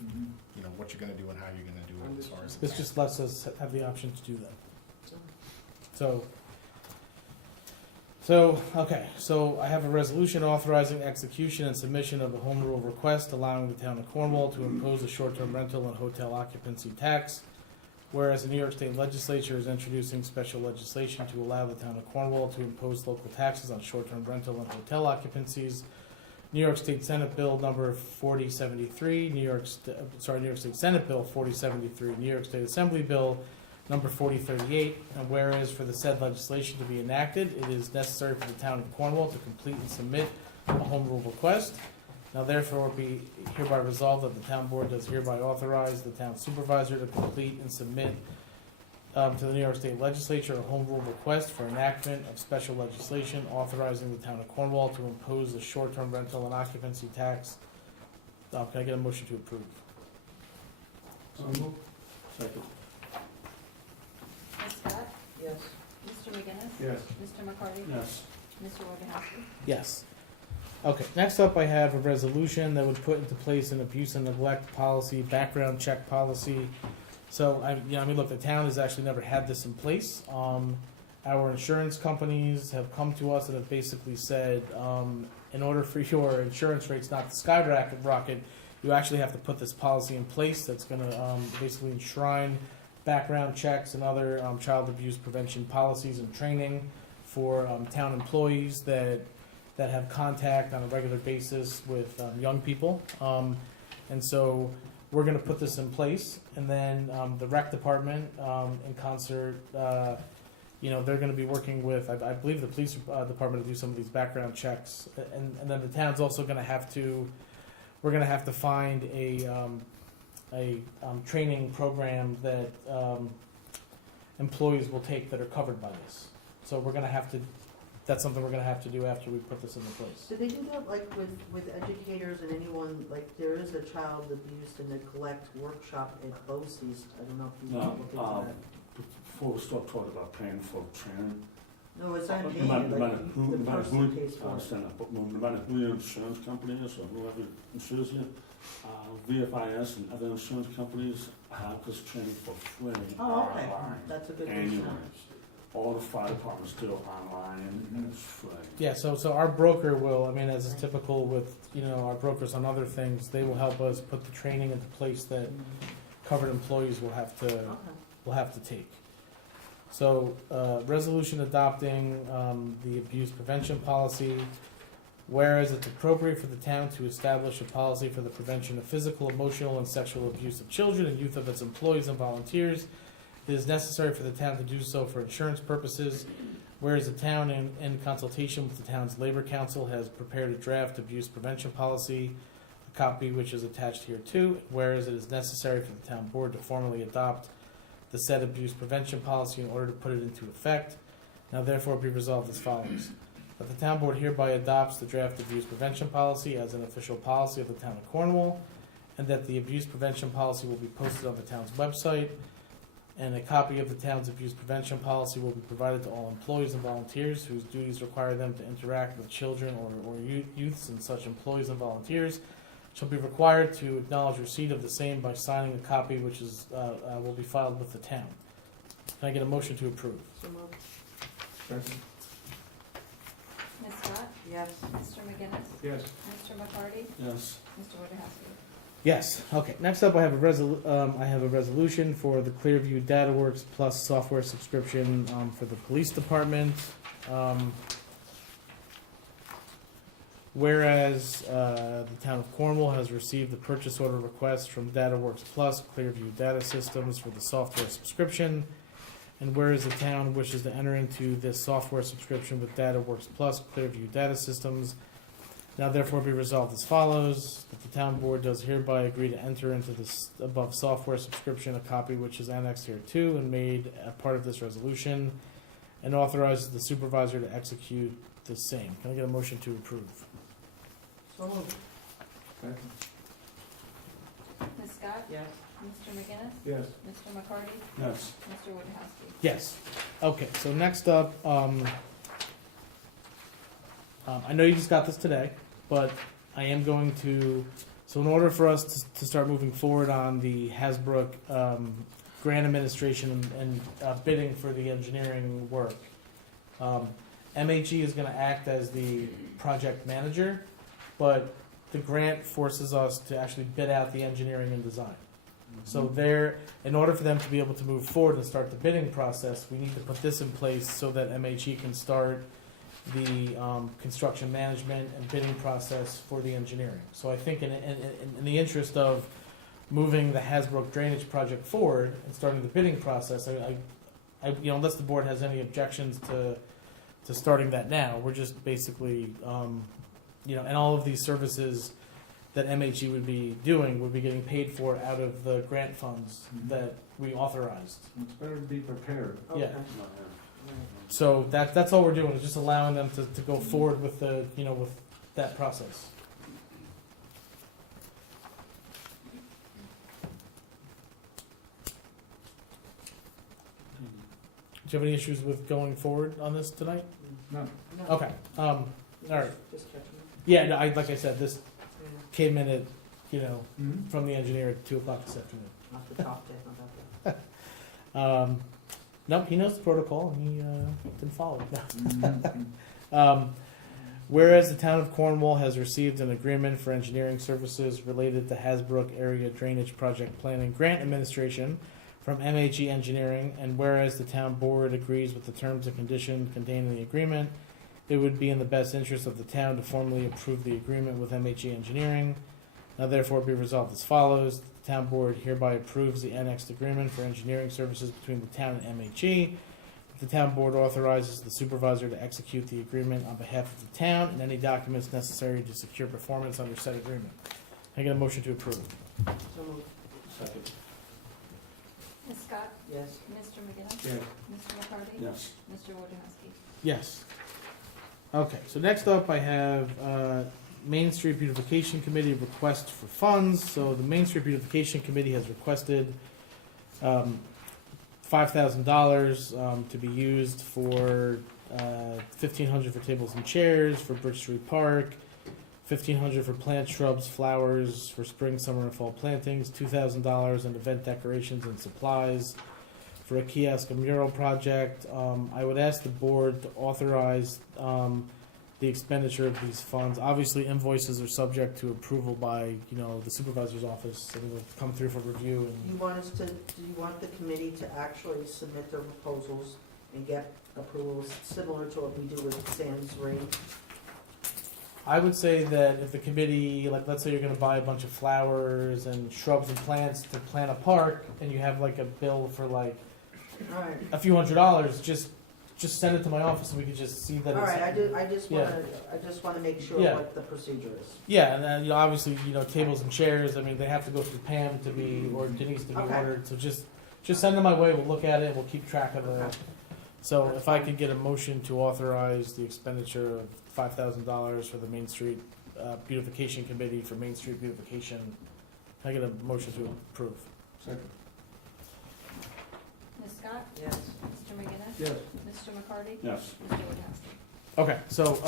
what you're gonna do and how you're gonna do it as far as. This just lets us have the option to do that. Okay, so I have a resolution authorizing execution and submission of a home rule request allowing the town of Cornwall to impose a short-term rental and hotel occupancy tax. Whereas the New York State Legislature is introducing special legislation to allow the town of Cornwall to impose local taxes on short-term rental and hotel occupancies. New York State Senate Bill number 4073, New York State Senate Bill 4073, New York State Assembly Bill number 4038, and whereas for the said legislation to be enacted, it is necessary for the town of Cornwall to complete and submit a home rule request. Now therefore be hereby resolved that the town board does hereby authorize the town supervisor to complete and submit to the New York State Legislature a home rule request for enactment of special legislation authorizing the town of Cornwall to impose a short-term rental and occupancy tax. Can I get a motion to approve? Second. Ms. Scott? Yes. Mr. McGinnis? Yes. Mr. McCarty? Yes. Mr. Wojciechowski? Yes. Okay, next up I have a resolution that would put into place an abuse and neglect policy, background check policy. So, look, the town has actually never had this in place. Our insurance companies have come to us and have basically said, in order for your insurance rates not to skyrocket, you actually have to put this policy in place that's gonna basically enshrine background checks and other child abuse prevention policies and training for town employees that have contact on a regular basis with young people. And so we're going to put this in place, and then the rec department in concert, they're going to be working with, I believe, the police department to do some of these background checks, and then the town's also going to have to, we're going to have to find a training program that employees will take that are covered by this. So we're going to have to, that's something we're going to have to do after we put this into place. Do they do that like with educators and anyone, like there is a child abuse and neglect workshop at BOCES? I don't know if you know what No, that. before we start talking about paying for training, No, it's not no paid, matter like who, the no matter person who, pays I for it. understand that, but no matter who your insurance company is or whoever insures you, VFIS and other insurance companies have this training for free Oh, okay, online. that's a good thing Annually. to know. All the fire departments do it online, and it's free. Yeah, so our broker will, as is typical with, our brokers on other things, they will help us put the training into place that covered employees will have to take. So, resolution adopting the abuse prevention policy. Whereas it's appropriate for the town to establish a policy for the prevention of physical, emotional, and sexual abuse of children and youth of its employees and volunteers, it is necessary for the town to do so for insurance purposes. Whereas the town, in consultation with the town's labor council, has prepared a draft abuse prevention policy, a copy which is attached here too. Whereas it is necessary for the town board to formally adopt the said abuse prevention policy in order to put it into effect. Now therefore be resolved as follows. That the town board hereby adopts the draft abuse prevention policy as an official policy of the town of Cornwall, and that the abuse prevention policy will be posted on the town's website, and a copy of the town's abuse prevention policy will be provided to all employees and volunteers whose duties require them to interact with children or youths, and such employees and volunteers shall be required to acknowledge receipt of the same by signing a copy which is will be filed with the town. Can I get a motion to approve? So moved. Ms. Scott? Yes. Mr. McGinnis? Yes. Mr. McCarty? Yes. Mr. Wojciechowski? Yes. Okay. Next up, I have a resolution for the Clearview DataWorks Plus software subscription for the police department. Whereas the town of Cornwall has received the purchase order request from DataWorks Plus Clearview Data Systems for the software subscription, and whereas the town wishes to enter into this software subscription with DataWorks Plus Clearview Data Systems, now therefore be resolved as follows, that the town board does hereby agree to enter into this above software subscription, a copy which is annexed here too and made a part of this resolution, and authorizes the supervisor to execute the same. Can I get a motion to approve? So moved. Ms. Scott? Yes. Mr. McGinnis? Yes. Mr. McCarty? Yes. Mr. Wojciechowski? Yes. Okay, so next up, I know you just got this today, but I am going to, so in order for us to start moving forward on the Hasbrook grant administration and bidding for the engineering work. MHE is gonna act as the project manager, but the grant forces us to actually bid out the engineering and design. So in order for them to be able to move forward and start the bidding process, we need to put this in place so that MHE can start the construction management and bidding process for the engineering. So I think in the interest of moving the Hasbrook drainage project forward and starting the bidding process, unless the board has any objections to starting that now, we're just basically, and all of these services that MHE would be doing would be getting paid for out of the grant funds that we authorized. It's better to be prepared. Yeah. Okay. So that's all we're doing, is just allowing them to go forward with with that process. Do you have any issues with going forward on this tonight? No. No. Okay, all right. Just checking. Yeah, no, like I said, this Yeah. came in at, Mhm. from the engineer at 2:00 this afternoon. Off the top, that's not that No, he knows the protocol, and he didn't follow it. Mhm. Whereas the town of Cornwall has received an agreement for engineering services related to Hasbrook Area Drainage Project Planning Grant Administration from MHE Engineering, and whereas the town board agrees with the terms and conditions contained in the agreement, it would be in the best interest of the town to formally approve the agreement with MHE Engineering. Now therefore be resolved as follows. The town board hereby approves the annexed agreement for engineering services between the town and MHE. The town board authorizes the supervisor to execute the agreement on behalf of the town and any documents necessary to secure performance under said agreement. I get a motion to approve. So moved. Second. Ms. Scott? Yes. Mr. McGinnis? Yes. Mr. McCarty? Yes. Mr. Wojciechowski? Yes. Okay, so next up I have Main Street Beautification Committee request for funds. So the Main Street Beautification Committee has requested $5,000 to be used for $1,500 for tables and chairs for Bridge Street Park, $1,500 for plant shrubs, flowers for spring, summer, and fall plantings, $2,000 in event decorations and supplies for a kiosk and mural project. I would ask the board to authorize the expenditure of these funds. Obviously, invoices are subject to approval by, the supervisor's office, and it'll come through for review. Do you want the committee to actually submit their proposals and get approvals similar to what we do with Sands Ring? I would say that if the committee, let's say you're gonna buy a bunch of flowers and shrubs and plants to plant a park, and you have a bill for All right. a few $100s, just send it to my office and we could just see that All it's. right, I just wanna make sure Yeah. what the procedure is. Yeah, and then, obviously, tables and chairs, they have to go through Pam to be, or Denise to be Okay. ordered, so just send them my way, we'll look at it, we'll keep track of it. Okay. So if I could get a motion to authorize the expenditure of $5,000 for the Main Street Beautification Committee for Main Street Beautification, can I get a motion to approve? Second. Ms. Scott? Yes. Mr. McGinnis? Yes. Mr. McCarty? Yes. Mr. Wojciechowski? Okay, so,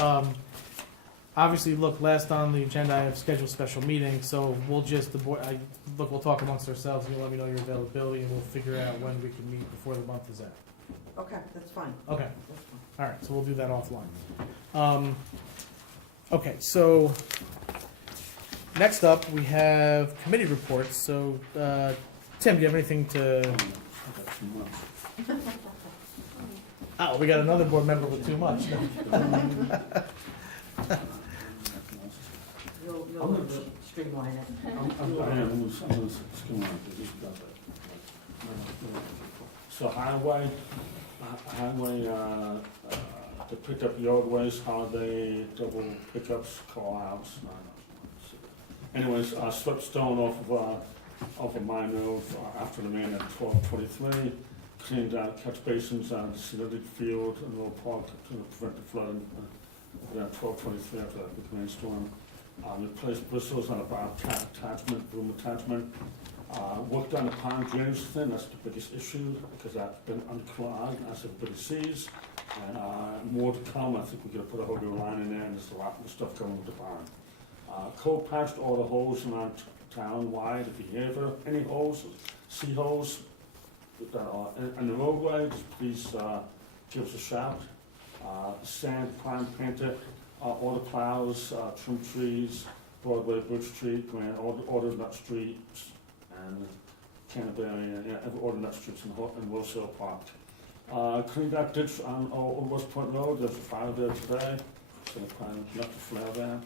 obviously, look, last on the agenda, I have scheduled special meetings, so we'll just, we'll talk amongst ourselves, and you'll let me know your availability, and we'll figure out when we can meet before the month is out. Okay, that's fine. Okay, That's fine. all right, so we'll do that offline. Okay, so, next up, we have committee reports, so, Tim, do you have anything to, I got too much. oh, we got another board member with too much. You'll streamline it. I'm gonna skim on it, just got that. So highway, to pick up yard waste, holiday, double pickups, call outs. Anyways, swept stone off of my nose after the main at 12:23, cleaned out catch basins on the Synodic Field and Little Park to prevent the flooding. At 12:23 after that big rainstorm. Replaced bristles on a broom attachment. Worked on the pond drainage thing, that's the biggest issue, because that's been unclogged, as everybody sees. And more to come, I think we're gonna put a whole new line in there, and there's a lot more stuff coming with the pond. Cold patched all the holes around town-wide, if you hear of any holes, sea holes, that are in the roadway, please give us a shout. Sand, prime painter, order plows, trim trees, Broadway, Bridge Street, Grand, order nut streets, and Canterbury, order nut streets in Wilshire Park. Cleaned that ditch on Old West Point Road, there's a fire there today, so probably left a flare there.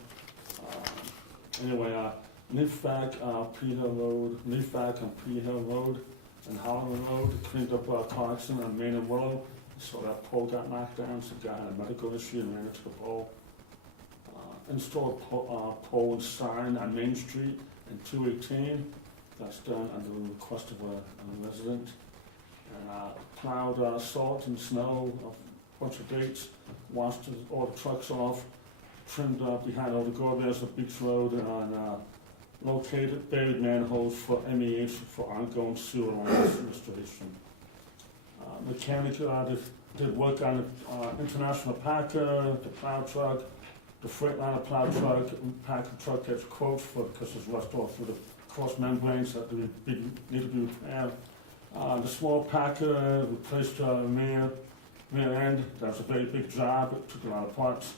Anyway, leaf back, P Hill Road, leaf back on P Hill Road and Holland Road, cleaned up car accident on Main and Willow. So that pole got knocked down, so the guy had a medical issue and ran into the pole. Installed pole and sign on Main Street in 218. That's done under the request of a resident. And plowed salt and snow, a bunch of dates, washed all the trucks off, trimmed behind all the guardrails of Beach Road, and located buried manholes for MEH for ongoing sewer line restoration. Mechanic did work on the International Packer, the plow truck, the Freightliner plow truck, Packer truck gets quotes for because it's rust off through the cross membranes that need to be repaired. The small Packer replaced rear end. That was a very big job. It took a lot of parts.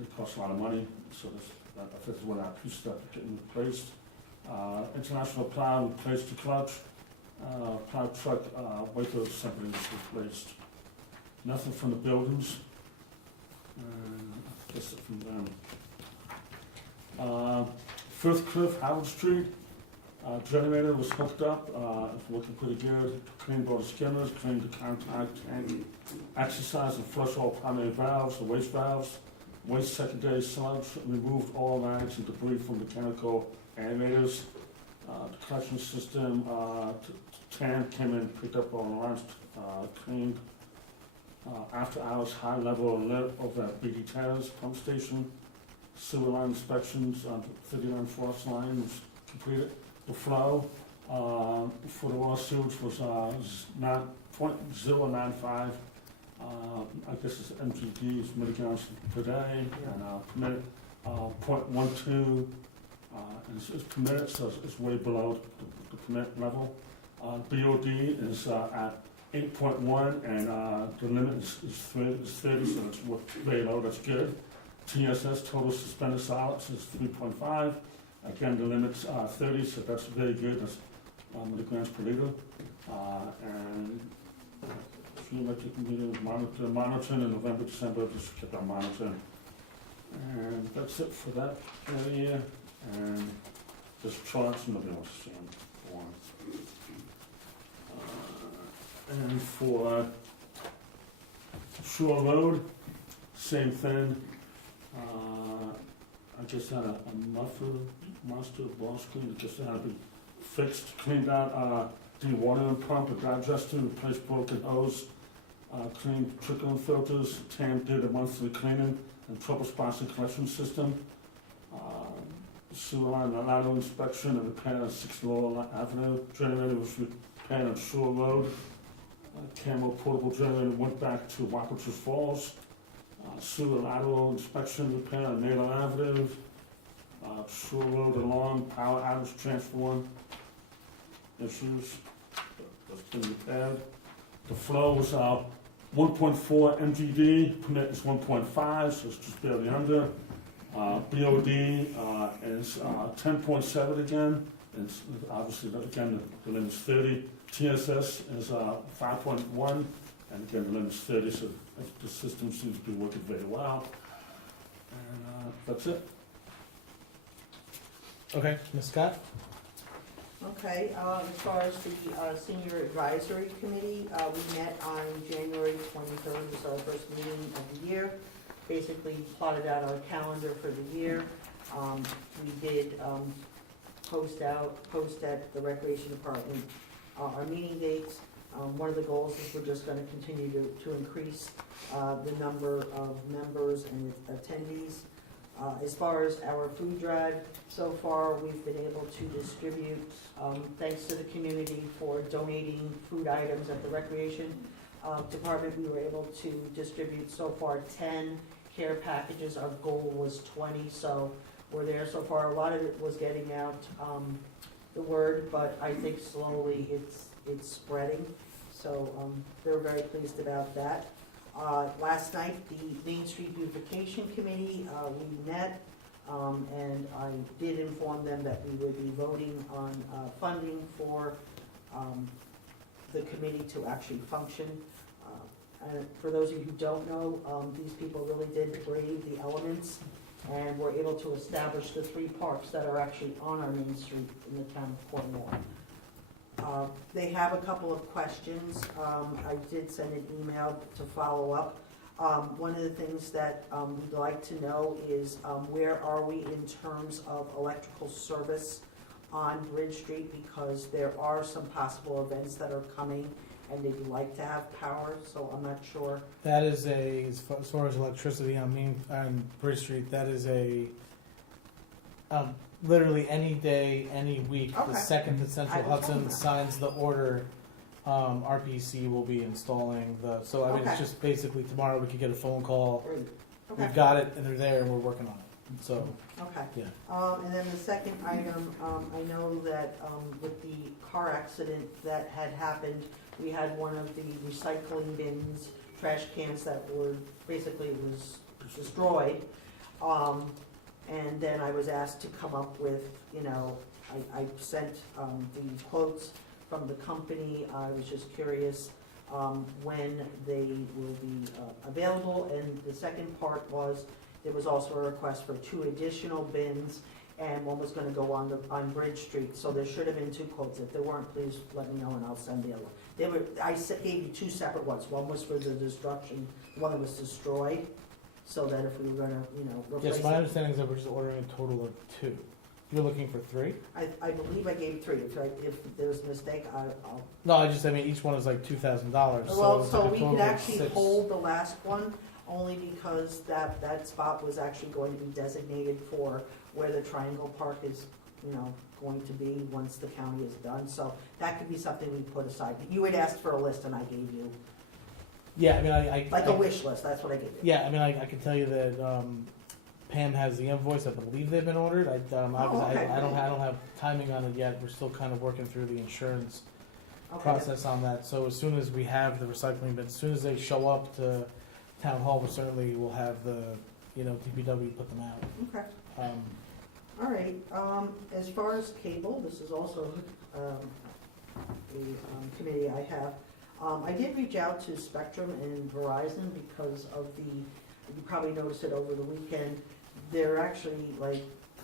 It cost a lot of money, so this is what our pieces that are getting replaced. International plow replaced the clutch. Plow truck, weight assembly was replaced. Nothing from the buildings. I guess it from them. Firth Cliff, Howard Street. Generator was hooked up. It's looking pretty good. Cleaned all the skimmers, cleaned the contact tank. Exercise and flush all primary valves, the waste valves. Waste secondary sludge. Removed all rags and debris from mechanical aerators. The collection system, TAM came in, picked up all the last, cleaned. After hours, high level alert over at BD Terrace pump station. Sewer line inspections on 39 Frost line was completed. The flow for the raw sewage was 0.095. I guess it's MGD, it's milligrams per day, and permitted 0.12. It's permitted, so it's way below the permit level. BOD is at 8.1, and the limit is 30, so it's very low, that's good. TSS, total suspended solids, is 3.5. Again, the limit's 30, so that's very good, that's milligrams per liter. And electric meters monitoring in November, December, just kept on monitoring. And that's it for that area. And this charts, nobody wants to see them. And for Shore Road, same thing. I just had a master ball screen, it just had to be fixed, cleaned out, dewatering pump, a digester, replaced broken hose, cleaned trickling filters. TAM did a monthly cleaning and trouble spots and collection system. Sewer line lateral inspection and repair on 6 Laurel Avenue. Generator was repaired on Shore Road. Camel portable generator went back to Wapatus Falls. Sewer lateral inspection repair on Naylor Avenue. Shore Road alarm, power outage transform issues. That's been repaired. The flow was 1.4 MGD, permit is 1.5, so it's just barely under. BOD is 10.7 again, and obviously again the limit's 30. TSS is 5.1, and again the limit's 30, so the system seems to be working very well. And that's it. Okay, Ms. Scott? Okay, as far as the Senior Advisory Committee, we met on January 23rd, this is our first meeting of the year. Basically plotted out our calendar for the year. We did post at the Recreation Department our meeting dates. One of the goals is we're just gonna continue to increase the number of members and attendees. As far as our food drive, so far we've been able to distribute, thanks to the community for donating food items at the Recreation Department, we were able to distribute so far 10 care packages. Our goal was 20, so we're there so far. A lot of it was getting out the word, but I think slowly it's spreading. So they're very pleased about that. Last night, the Main Street Beautification Committee, we met, and I did inform them that we would be voting on funding for the committee to actually function. And for those of you who don't know, these people really did brave the elements and were able to establish the 3 parks that are actually on our main street in the town of Cornwall. They have a couple of questions. I did send an email to follow up. One of the things that we'd like to know is where are we in terms of electrical service on Bridge Street, because there are some possible events that are coming and they'd like to have power, so I'm not sure. That is as far as electricity on Bridge Street, that is literally any day, any week, Okay. the second that Central I will tell Hudson them. signs the order, RPC will be installing so I mean, Okay. it's just basically tomorrow we could get a phone call, Great. we've Okay, got it, and they're there, and we're working on it, so, okay. yeah. And then the second item, I know that with the car accident that had happened, we had one of the recycling bins, trash cans that were, basically was destroyed. And then I was asked to come up with, I sent the quotes from the company. I was just curious when they will be available. And the second part was, there was also a request for 2 additional bins, and one was gonna go on Bridge Street, so there should have been 2 quotes. If there weren't, please let me know and I'll send the other one. I gave you 2 separate ones. One was for the destruction, one that was destroyed, so that if we were gonna, replace Yes, my it. understanding is that we're just ordering a total of 2. You're looking for 3? I believe I gave 3. If there's a mistake, I'll. No, I mean, each one is like $2,000, Well, it's so like a we total could of actually 6. hold the last one, only because that spot was actually going to be designated for where the Triangle Park is, going to be once the county is done. So that could be something we put aside. But you had asked for a list and I gave you, Yeah, I mean, I like a wish list, that's what I gave you. Yeah, I mean, I can tell you that Pam has the invoice. I believe they've been ordered. okay. I don't have timing on it yet. We're still kind of working through the insurance Okay. process on that. So as soon as we have the recycling bins, as soon as they show up to town hall, we certainly will have the DPW put them out. Okay. Um, All right, as far as cable, this is also a committee I have. I did reach out to Spectrum and Verizon because of you probably noticed it over the weekend, they're actually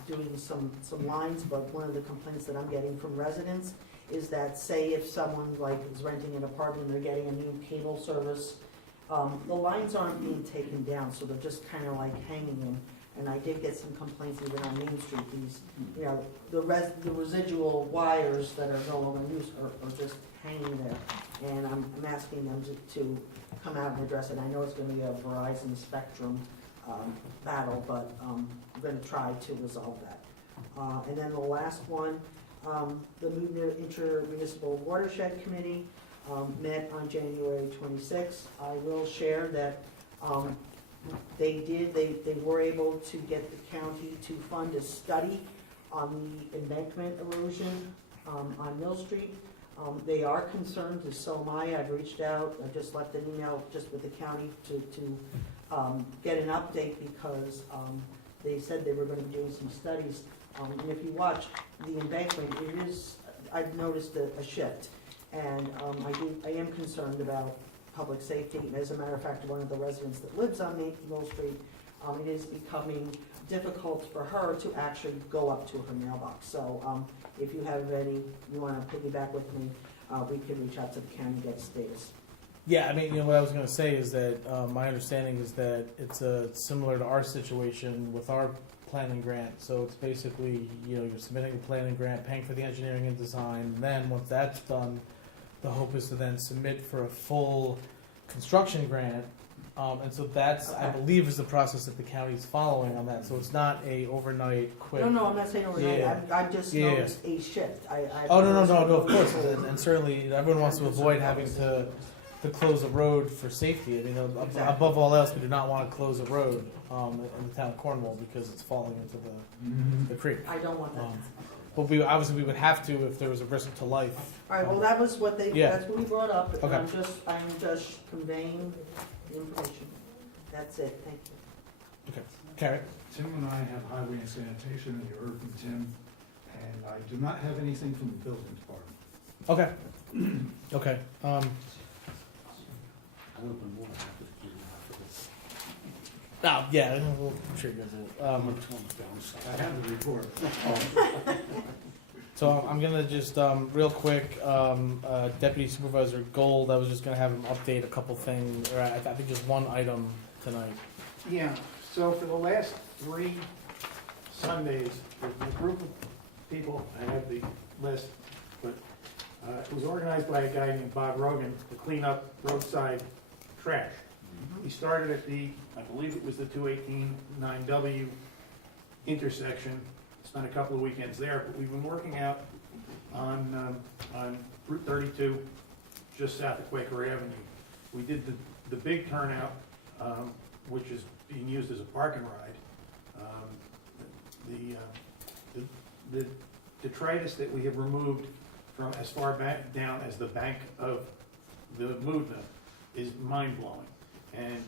doing some lines, but one of the complaints that I'm getting from residents is that, say if someone is renting an apartment, they're getting a new cable service, the lines aren't being taken down, so they're just kind of hanging in. And I did get some complaints even on Main Street, these, the residual wires that are no longer used are just hanging there. And I'm asking them to come out and address it. I know it's gonna be a Verizon Spectrum battle, but I'm gonna try to resolve that. And then the last one, the Intermunicipal Watershed Committee met on January 26th. I will share that they were able to get the county to fund a study on the embankment erosion on Mill Street. They are concerned, as so am I. I've reached out, I just left an email just with the county to get an update because they said they were going to be doing some studies. And if you watch the embankment, I've noticed a shift. And I am concerned about public safety. As a matter of fact, one of the residents that lives on Mill Street, it is becoming difficult for her to actually go up to her mailbox. So if you have you want to piggyback with me, we can reach out to the county and get status. Yeah, I mean, what I was going to say is that my understanding is that it's similar to our situation with our planning grant. So it's basically, you're submitting a planning grant, paying for the engineering and design, and then once that's done, the hope is to then submit for a full construction grant. And so that's, I believe, is the process that the county's following on that. So it's not a overnight quick. No, I'm not saying overnight. Yeah. I've just noticed a shift. Oh, no, of course. And certainly, everyone wants to avoid having to close a road for safety. I mean, above all else, we do not want to close a road in the town of Cornwall because it's falling into the creek. I don't want that. but obviously we would have to if there was a risk to life. All right, well, that was what they, Yeah. that's what we brought up, and Okay. I'm just conveying the information. That's it, thank you. Carrot? Tim and I have highway and sanitation, and you heard from Tim, and I do not have anything from the building department. Okay. Okay, I don't know what happened to you after this. yeah, I'm sure you guys will. I'm gonna turn it down. I have the report. So I'm gonna just, real quick, Deputy Supervisor Gold, I was just gonna have him update a couple things, or I think just one item tonight. Yeah, so for the last 3 Sundays, there's a group of people, I have the list, but it was organized by a guy named Bob Rogan to clean up roadside trash. He started at I believe it was the 218 9W intersection, spent a couple of weekends there, but we've been working out on Route 32, just south of Quaker Avenue. We did the big turnout, which is being used as a park and ride. The detritus that we have removed from as far back down as the bank of the movement is mind-blowing. And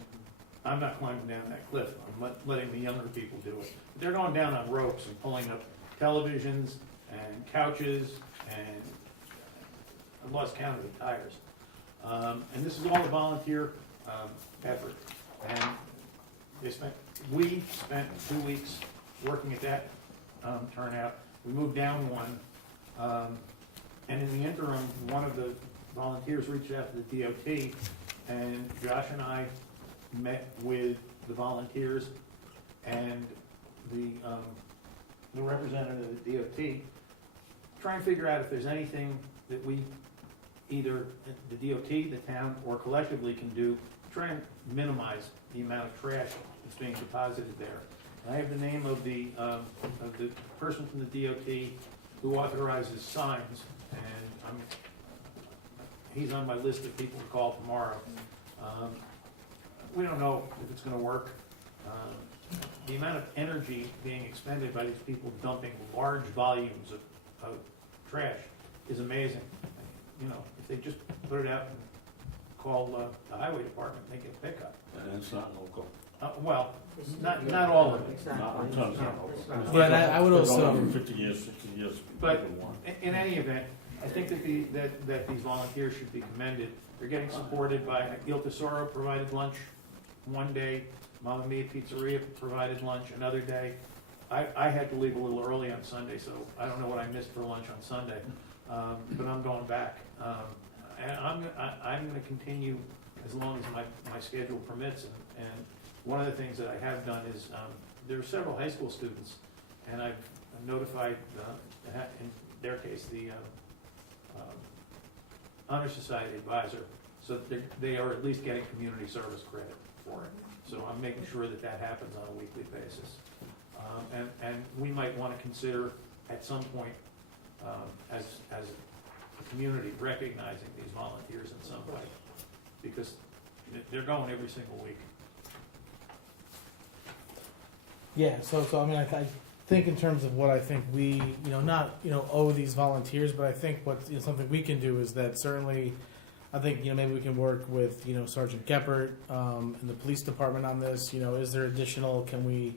I'm not climbing down that cliff, I'm letting the younger people do it. They're going down on ropes and pulling up televisions and couches and I lost count of the tires. And this is all a volunteer effort. And we spent 2 weeks working at that turnout. We moved down one. And in the interim, one of the volunteers reached out to the DOT, and Josh and I met with the volunteers and the representative of the DOT, try and figure out if there's anything that we, either the DOT, the town, or collectively can do to try and minimize the amount of trash that's being deposited there. I have the name of the person from the DOT who authorizes signs, and he's on my list of people to call tomorrow. We don't know if it's gonna work. The amount of energy being expended by these people dumping large volumes of trash is amazing. You know, if they just put it out and call the highway department, they get pickup. And it's not local. Well, not all of it. It's not Not fine. in terms of It's local. not Yeah, and I would It's also- over 50 years, 60 years. But people want. in any event, I think that these volunteers should be commended. They're getting supported by Il Tesoro provided lunch one day, Mamma Mia Pizzeria provided lunch another day. I had to leave a little early on Sunday, so I don't know what I missed for lunch on Sunday, but I'm going back. And I'm gonna continue as long as my schedule permits, and one of the things that I have done is, there are several high school students, and I've notified, in their case, the Honor Society advisor, so that they are at least getting community service credit for it. So I'm making sure that that happens on a weekly basis. And we might want to consider at some point, as a community, recognizing these volunteers in some way, because they're going every single week. Yeah, so I mean, I think in terms of what I think we, not, owe these volunteers, but I think what, something we can do is that certainly, I think, maybe we can work with, Sergeant Geppert, and the police department on this, is there additional, can we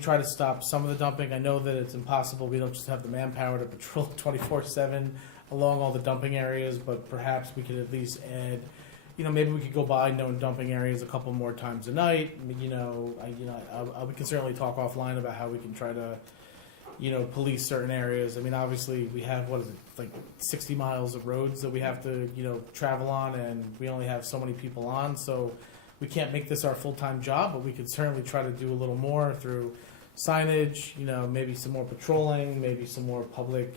try to stop some of the dumping? I know that it's impossible, we don't just have the manpower to patrol 24/7 along all the dumping areas, but perhaps we could at least add, maybe we could go by known dumping areas a couple more times a night. We can certainly talk offline about how we can try to, police certain areas. I mean, obviously, we have, 60 miles of roads that we have to, travel on, and we only have so many people on, so we can't make this our full-time job, but we could certainly try to do a little more through signage, maybe some more patrolling, maybe some more public,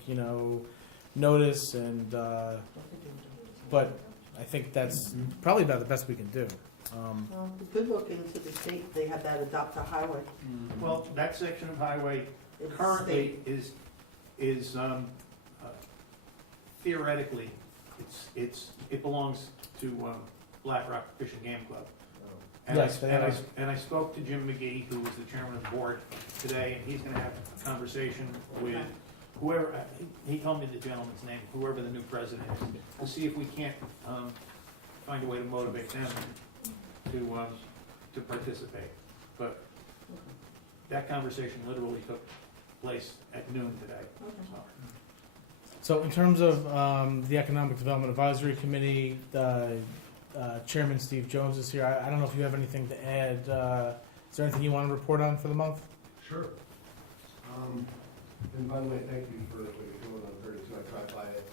notice, and, but I think that's probably about the best we can do. Well, we could look into the state, they have that adopt a highway. Well, that section of highway It's currently state. is theoretically, it belongs to Black Rock Fish and Game Club. And I, Yes, they and I, are. and I spoke to Jim McGee, who was the chairman of the board today, and he's gonna have a conversation with whoever, he told me the gentleman's name, whoever the new president is, to see if we can't, find a way to motivate them to participate. But that conversation literally took place at noon today. So, So in terms of the Economic Development Advisory Committee, Chairman Steve Jones is here. I don't know if you have anything to add. Is there anything you want to report on for the month? Sure. And by the way, thank you for what you're doing on 32. I drive by it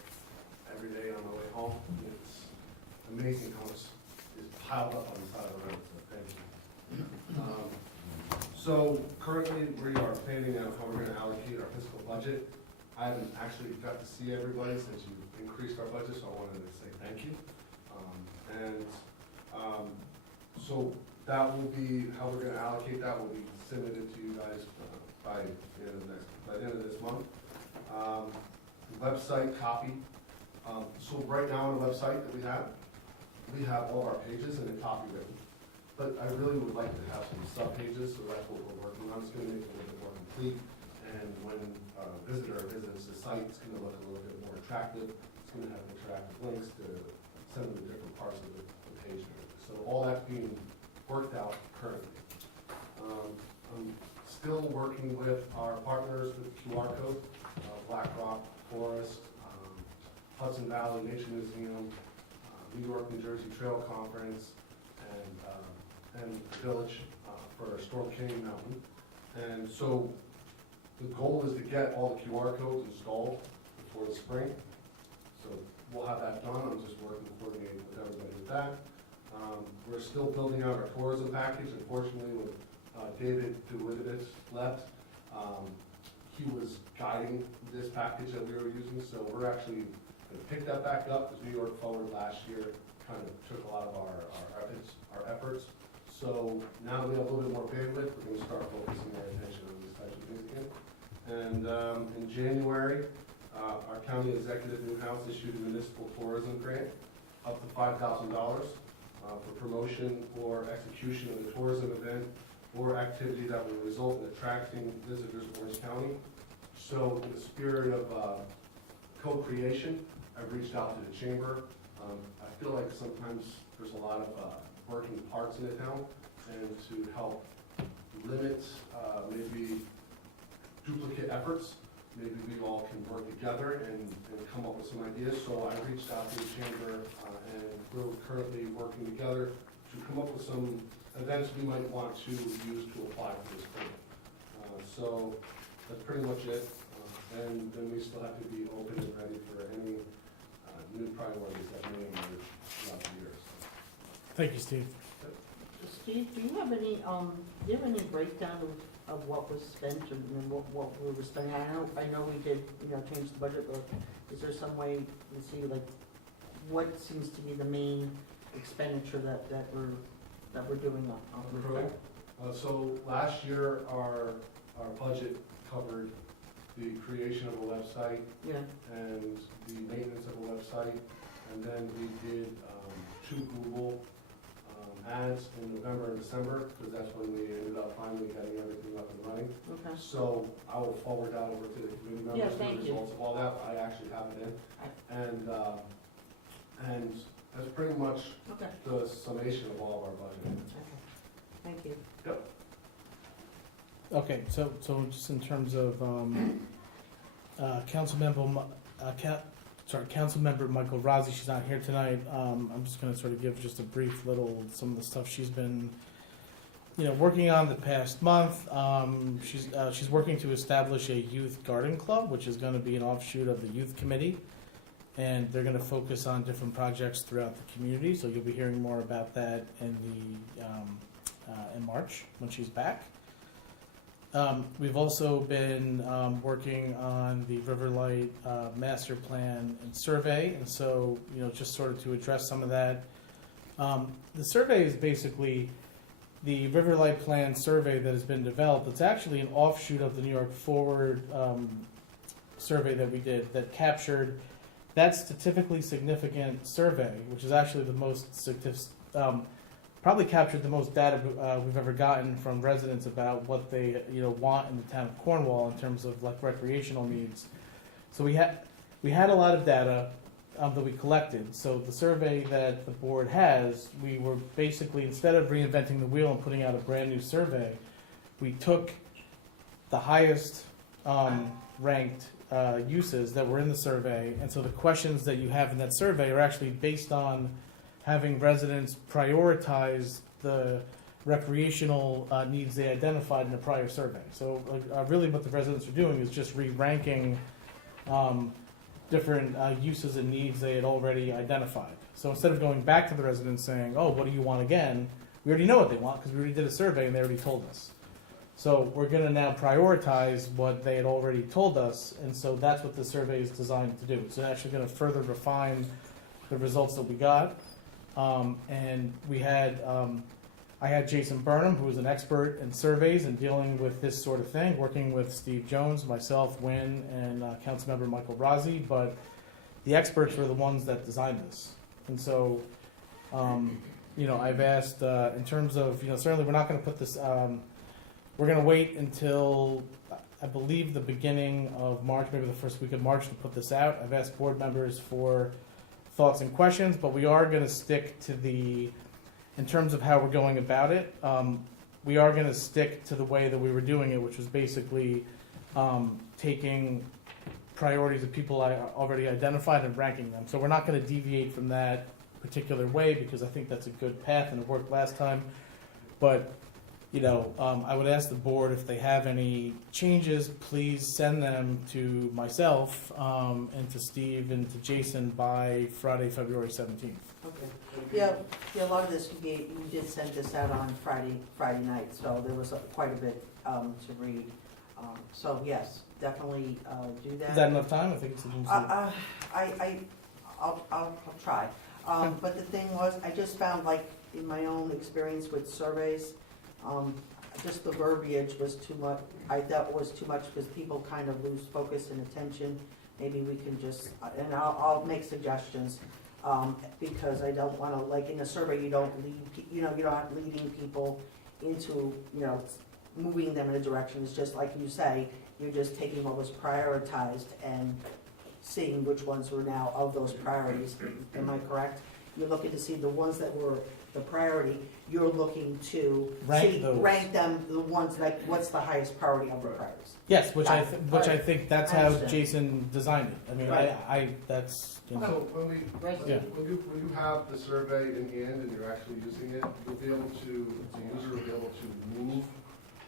every day on my way home. It's amazing how it's piled up on the side of the road, so thank you. So currently, we are planning out how we're gonna allocate our fiscal budget. I haven't actually got to see everybody since you increased our budget, so I wanted to say thank you. So that will be, how we're gonna allocate that will be submitted to you guys by the end of this month. Website copy. So right now on the website that we have all our pages and a copy written. But I really would like to have some sub-pages, so that's what we're working on. It's gonna make it a little bit more complete. And when a visitor visits the site, it's gonna look a little bit more attractive. It's gonna have interactive links to some of the different parts of the page. So all that's being worked out currently. I'm still working with our partners with QR code, Black Rock Forest, Hudson Valley Nature Museum, New York, New Jersey Trail Conference, and Village for Storm King Mountain. And so the goal is to get all the QR codes installed before the spring. So we'll have that done. I'm just working, coordinating with everybody with that. We're still building out our tourism package. Unfortunately, when David DeWitt left, he was guiding this package that we were using. So we're actually going to pick that back up because New York Forward last year kind of took a lot of our efforts. So now that we have a little bit more bandwidth, we're going to start focusing our attention on these types of things again. And in January, our county executive Newhouse issued a municipal tourism grant up to $5,000 for promotion or execution of a tourism event or activity that will result in attracting visitors to Orange County. So in the spirit of co-creation, I've reached out to the chamber. I feel like sometimes there's a lot of working parts in the town, and to help limit maybe duplicate efforts, maybe we all can work together and come up with some ideas. So I reached out to the chamber, and we're currently working together to come up with some events we might want to use to apply for this grant. So that's pretty much it. And then we still have to be open and ready for any new priorities that may emerge throughout the year. Thank you, Steve. Steve, do you have any breakdown of what was spent and what we were spending? I know we did, change the budget, but is there some way to see like what seems to be the main expenditure that we're doing on the Correct. So last year, our budget covered the creation of a website and the maintenance of a website, and then we did 2 Google ads in November and December, because that's when we ended up finally getting everything up and running. Okay. So I will forward that over to the committee members, the results of all that. I actually have it in. And that's pretty much the summation of all of our budget. Okay. Thank you. Yep. Okay, so just in terms of Councilmember Michael Rossi, she's not here tonight. I'm just going to sort of give just a brief some of the stuff she's been, working on the past month. She's working to establish a youth garden club, which is going to be an offshoot of the youth committee, and they're going to focus on different projects throughout the community. So you'll be hearing more about that in March when she's back. We've also been working on the Riverlight master plan and survey, and so just sort of to address some of that. The survey is basically the Riverlight plan survey that has been developed. It's actually an offshoot of the New York Forward survey that we did that captured that statistically significant survey, which is actually the most probably captured the most data we've ever gotten from residents about what they want in the town of Cornwall in terms of like recreational needs. So we had a lot of data that we collected. So the survey that the board has, we were basically, instead of reinventing the wheel and putting out a brand new survey, we took the highest ranked uses that were in the survey, and so the questions that you have in that survey are actually based on having residents prioritize the recreational needs they identified in the prior survey. So really what the residents are doing is just re-ranking different uses and needs they had already identified. So instead of going back to the residents saying, oh, what do you want again? We already know what they want because we already did a survey and they already told us. So we're going to now prioritize what they had already told us, and so that's what the survey is designed to do. It's actually going to further refine the results that we got. And we had, I had Jason Burnham, who is an expert in surveys and dealing with this sort of thing, working with Steve Jones, myself, Wynn, and Councilmember Michael Rossi, but the experts were the ones that designed this. And so, I've asked, in terms of, certainly we're not going to put this, we're going to wait until, I believe, the beginning of March, maybe the first week of March, to put this out. I've asked board members for thoughts and questions, but we are going to stick to in terms of how we're going about it, we are going to stick to the way that we were doing it, which was basically taking priorities of people I already identified and ranking them. So we're not going to deviate from that particular way because I think that's a good path and it worked last time. But I would ask the board if they have any changes, please send them to myself and to Steve and to Jason by Friday, February 17th. Okay. Yeah, a lot of this, you did send this out on Friday night, so there was quite a bit to read. So yes, definitely do that. Is that enough time? I think it's I'll try. But the thing was, I just found, like, in my own experience with surveys, just the verbiage was too much. I thought was too much because people kind of lose focus and attention. Maybe we can just, and I'll make suggestions, because I don't want to, like, in a survey, you don't lead, you're not leading people into, moving them in a direction. It's just like you say, you're just taking what was prioritized and seeing which ones were now of those priorities. Am I correct? You're looking to see the ones that were the priority. You're looking to rank them, the ones, like, what's the highest priority of the priorities. Yes, which I think that's how understand. Jason designed it. I mean, Right. that's. So when you have the survey in hand and you're actually using it, you'll be able to, the user will be able to move,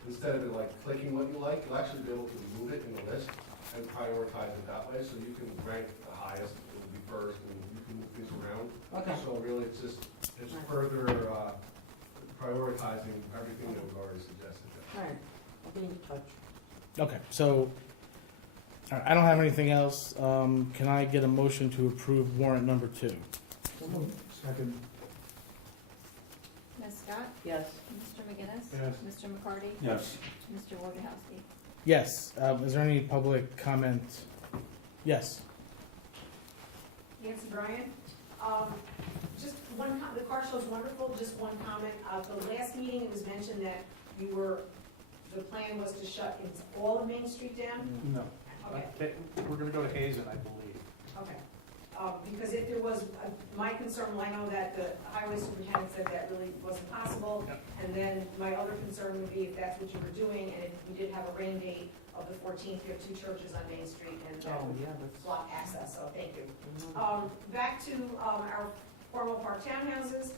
instead of it like clicking what you like, you'll actually be able to move it in the list and prioritize it that way, so you can rank the highest, it will be first, and you can move things around. Okay. So really, it's further prioritizing everything that we've already suggested. All right, I'll be in touch. Okay, so all right, I don't have anything else. Can I get a motion to approve warrant number 2? Second. Ms. Scott? Yes. Mr. McGinnis? Yes. Mr. McCarty? Yes. Mr. Wojciechowski? Yes. Is there any public comment? Yes. Nancy Bryan. Just one, the car show is wonderful, just one comment. The last meeting, it was mentioned that the plan was to shut all of Main Street down? No. Okay, We're gonna go to Hazen, I believe. okay. Because if there was, my concern, well, I know that the highway superintendent said that really wasn't possible. Yep. And then my other concern would be if that's what you were doing, and if you did have a rain date of the 14th, you have 2 churches on Main Street, and that would block access, so thank you. Back to our Cornwall Park townhouses.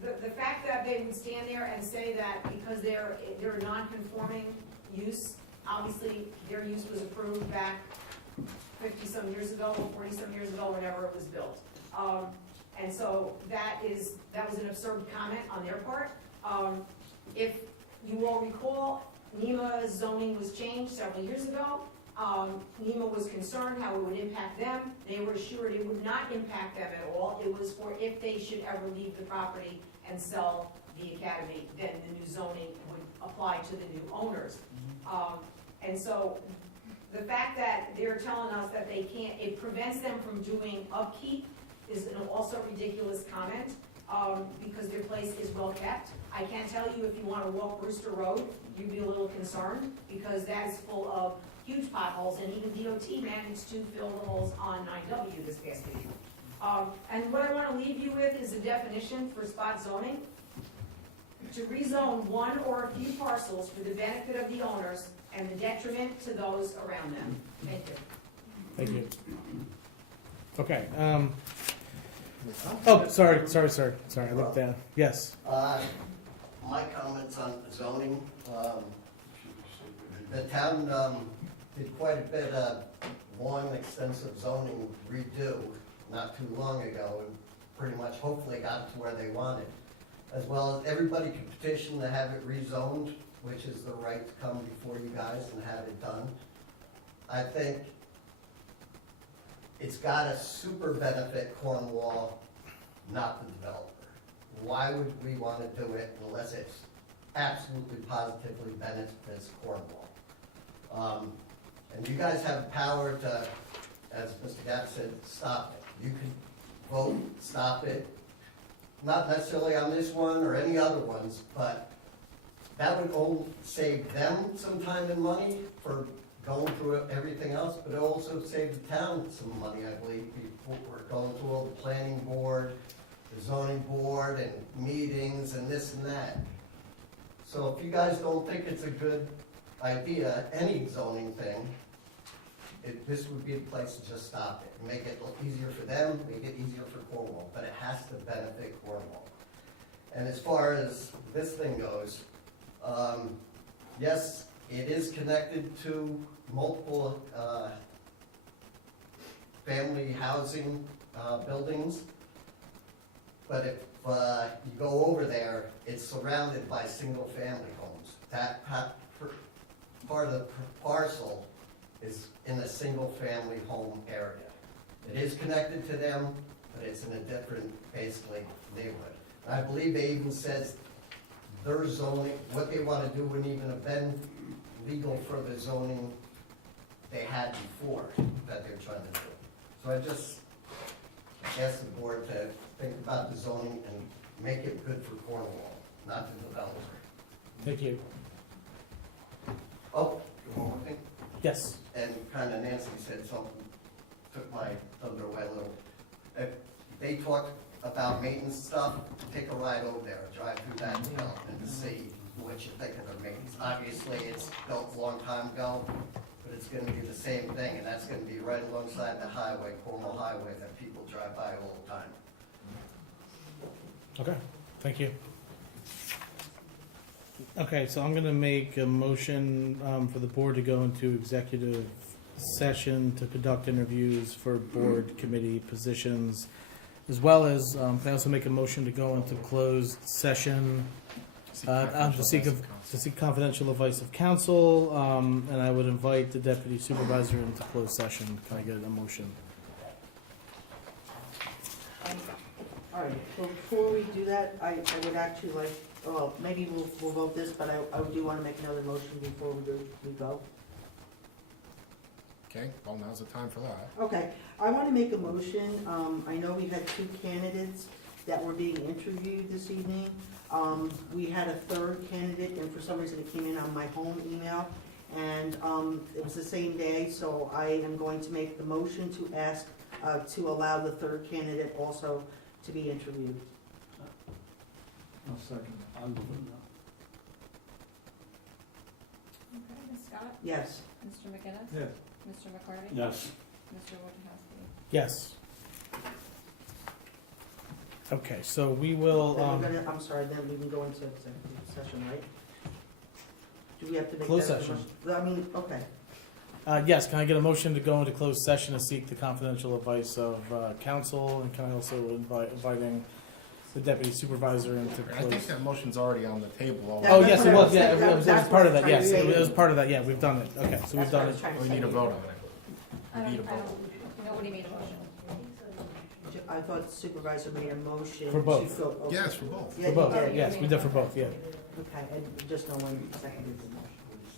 The fact that they would stand there and say that because they're a non-conforming use, obviously their use was approved back 50-some years ago, 40-some years ago, whenever it was built. And so that was an absurd comment on their part. If you all recall, NEMA zoning was changed several years ago. NEMA was concerned how it would impact them. They were assured it would not impact them at all. It was for if they should ever leave the property and sell the academy, then the new zoning would apply to the new owners. And so the fact that they're telling us that they can't, it prevents them from doing upkeep is an also ridiculous comment, because their place is well kept. I can tell you, if you want to walk Brewster Road, you'd be a little concerned, because that is full of huge potholes, and even DOT managed to fill the holes on 9W this past week. And what I want to leave you with is a definition for spot zoning: to rezone one or a few parcels for the benefit of the owners and the detriment to those around them. Thank you. Thank you. Okay, oh, sorry, I looked down. Yes, My comments on zoning, the town did quite a bit of long, extensive zoning redo not too long ago, and pretty much hopefully got to where they wanted. As well as everybody could petition to have it rezoned, which is the right to come before you guys and have it done. I think it's gotta super benefit Cornwall, not the developer. Why would we wanna do it unless it's absolutely positively benefits Cornwall? And you guys have power to, as Mr. Gatt said, stop it. You could vote, stop it, not necessarily on this one or any other ones, but that would only save them some time and money for going through everything else, but it also save the town some money, I believe. We're going through all the planning board, the zoning board, and meetings, and this and that. So if you guys don't think it's a good idea, any zoning thing, this would be the place to just stop it. Make it look easier for them, make it easier for Cornwall, but it has to benefit Cornwall. And as far as this thing goes, yes, it is connected to multiple family housing buildings, but if you go over there, it's surrounded by single-family homes. That part of the parcel is in a single-family home area. It is connected to them, but it's in a different, basically, neighborhood. And I believe they even says their zoning, what they want to do wouldn't even have been legal for the zoning they had before that they're trying to do. So I just ask the board to think about the zoning and make it good for Cornwall, not the developer. thank you. Oh, one more thing. Yes, And kind of Nancy said something, took my thunder away a little. If they talk about maintenance stuff, take a ride over there, drive through that development and see what you think of their maintenance. Obviously, it's built a long time ago, but it's gonna be the same thing, and that's gonna be right alongside the highway, Cornwall Highway, that people drive by all the time. okay, thank you. Okay, so I'm gonna make a motion for the board to go into executive session to conduct interviews for board committee positions, as well as, can I also make a motion to go into closed session to seek confidential advice of counsel, and I would invite the deputy supervisor into closed session. Can I get a motion? All right, so before we do that, I would actually like, well, maybe we'll vote this, but I do want to make another motion before we go. Okay, well, now's the time for that. Okay, I want to make a motion. I know we had 2 candidates that were being interviewed this evening. We had a third candidate, and for some reason it came in on my home email, and it was the same day, so I am going to make the motion to ask, to allow the third candidate also to be interviewed. I'll second. I'll move it now. Okay, Ms. Scott? Yes. Mr. McGinnis? Yes. Mr. McCarty? Yes. Mr. Wojciechowski? Yes. Okay, so we will, Then we're gonna, I'm sorry, then we can go into executive session, right? Do we have to make that? Closed session. I mean, okay. Yes, can I get a motion to go into closed session to seek the confidential advice of counsel, and can I also inviting the deputy supervisor into I think closed? that motion's already on the table already. Oh, yes, it was, yeah, it was That's part of what that, yes, I'm trying to it was say. part of that, yeah, we've done it, okay, so we've That's what I done was it. trying to We say. need a vote on it. I We need a don't, vote. nobody made a motion. I thought the supervisor made a motion. For both. to go- okay. Yes, for both. Yeah, For he both, did. yes, we did for both, yeah. Okay, and just no one seconded the motion.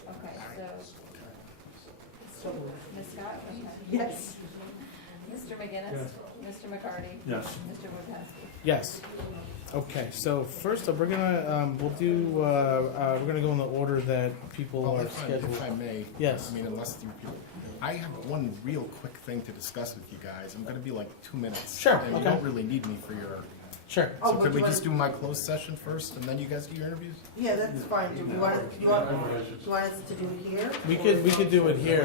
Okay, so, So, Ms. Scott? Okay. yes. Mr. McGinnis? Yes. Mr. McCarty? Yes. Mr. Wojciechowski? Yes. Okay, so first up, we're gonna, we're gonna go in the order that people Well, are if scheduled. I may. Yes. I mean, unless you people, I have one real quick thing to discuss with you guys. I'm gonna be like 2 minutes. Sure, And you okay. don't really need me for your, Sure. Oh, so but could we you just wanna- do my closed session first, and then you guys do your interviews? Yeah, that's fine. Do you want us to do it here? We could do it here.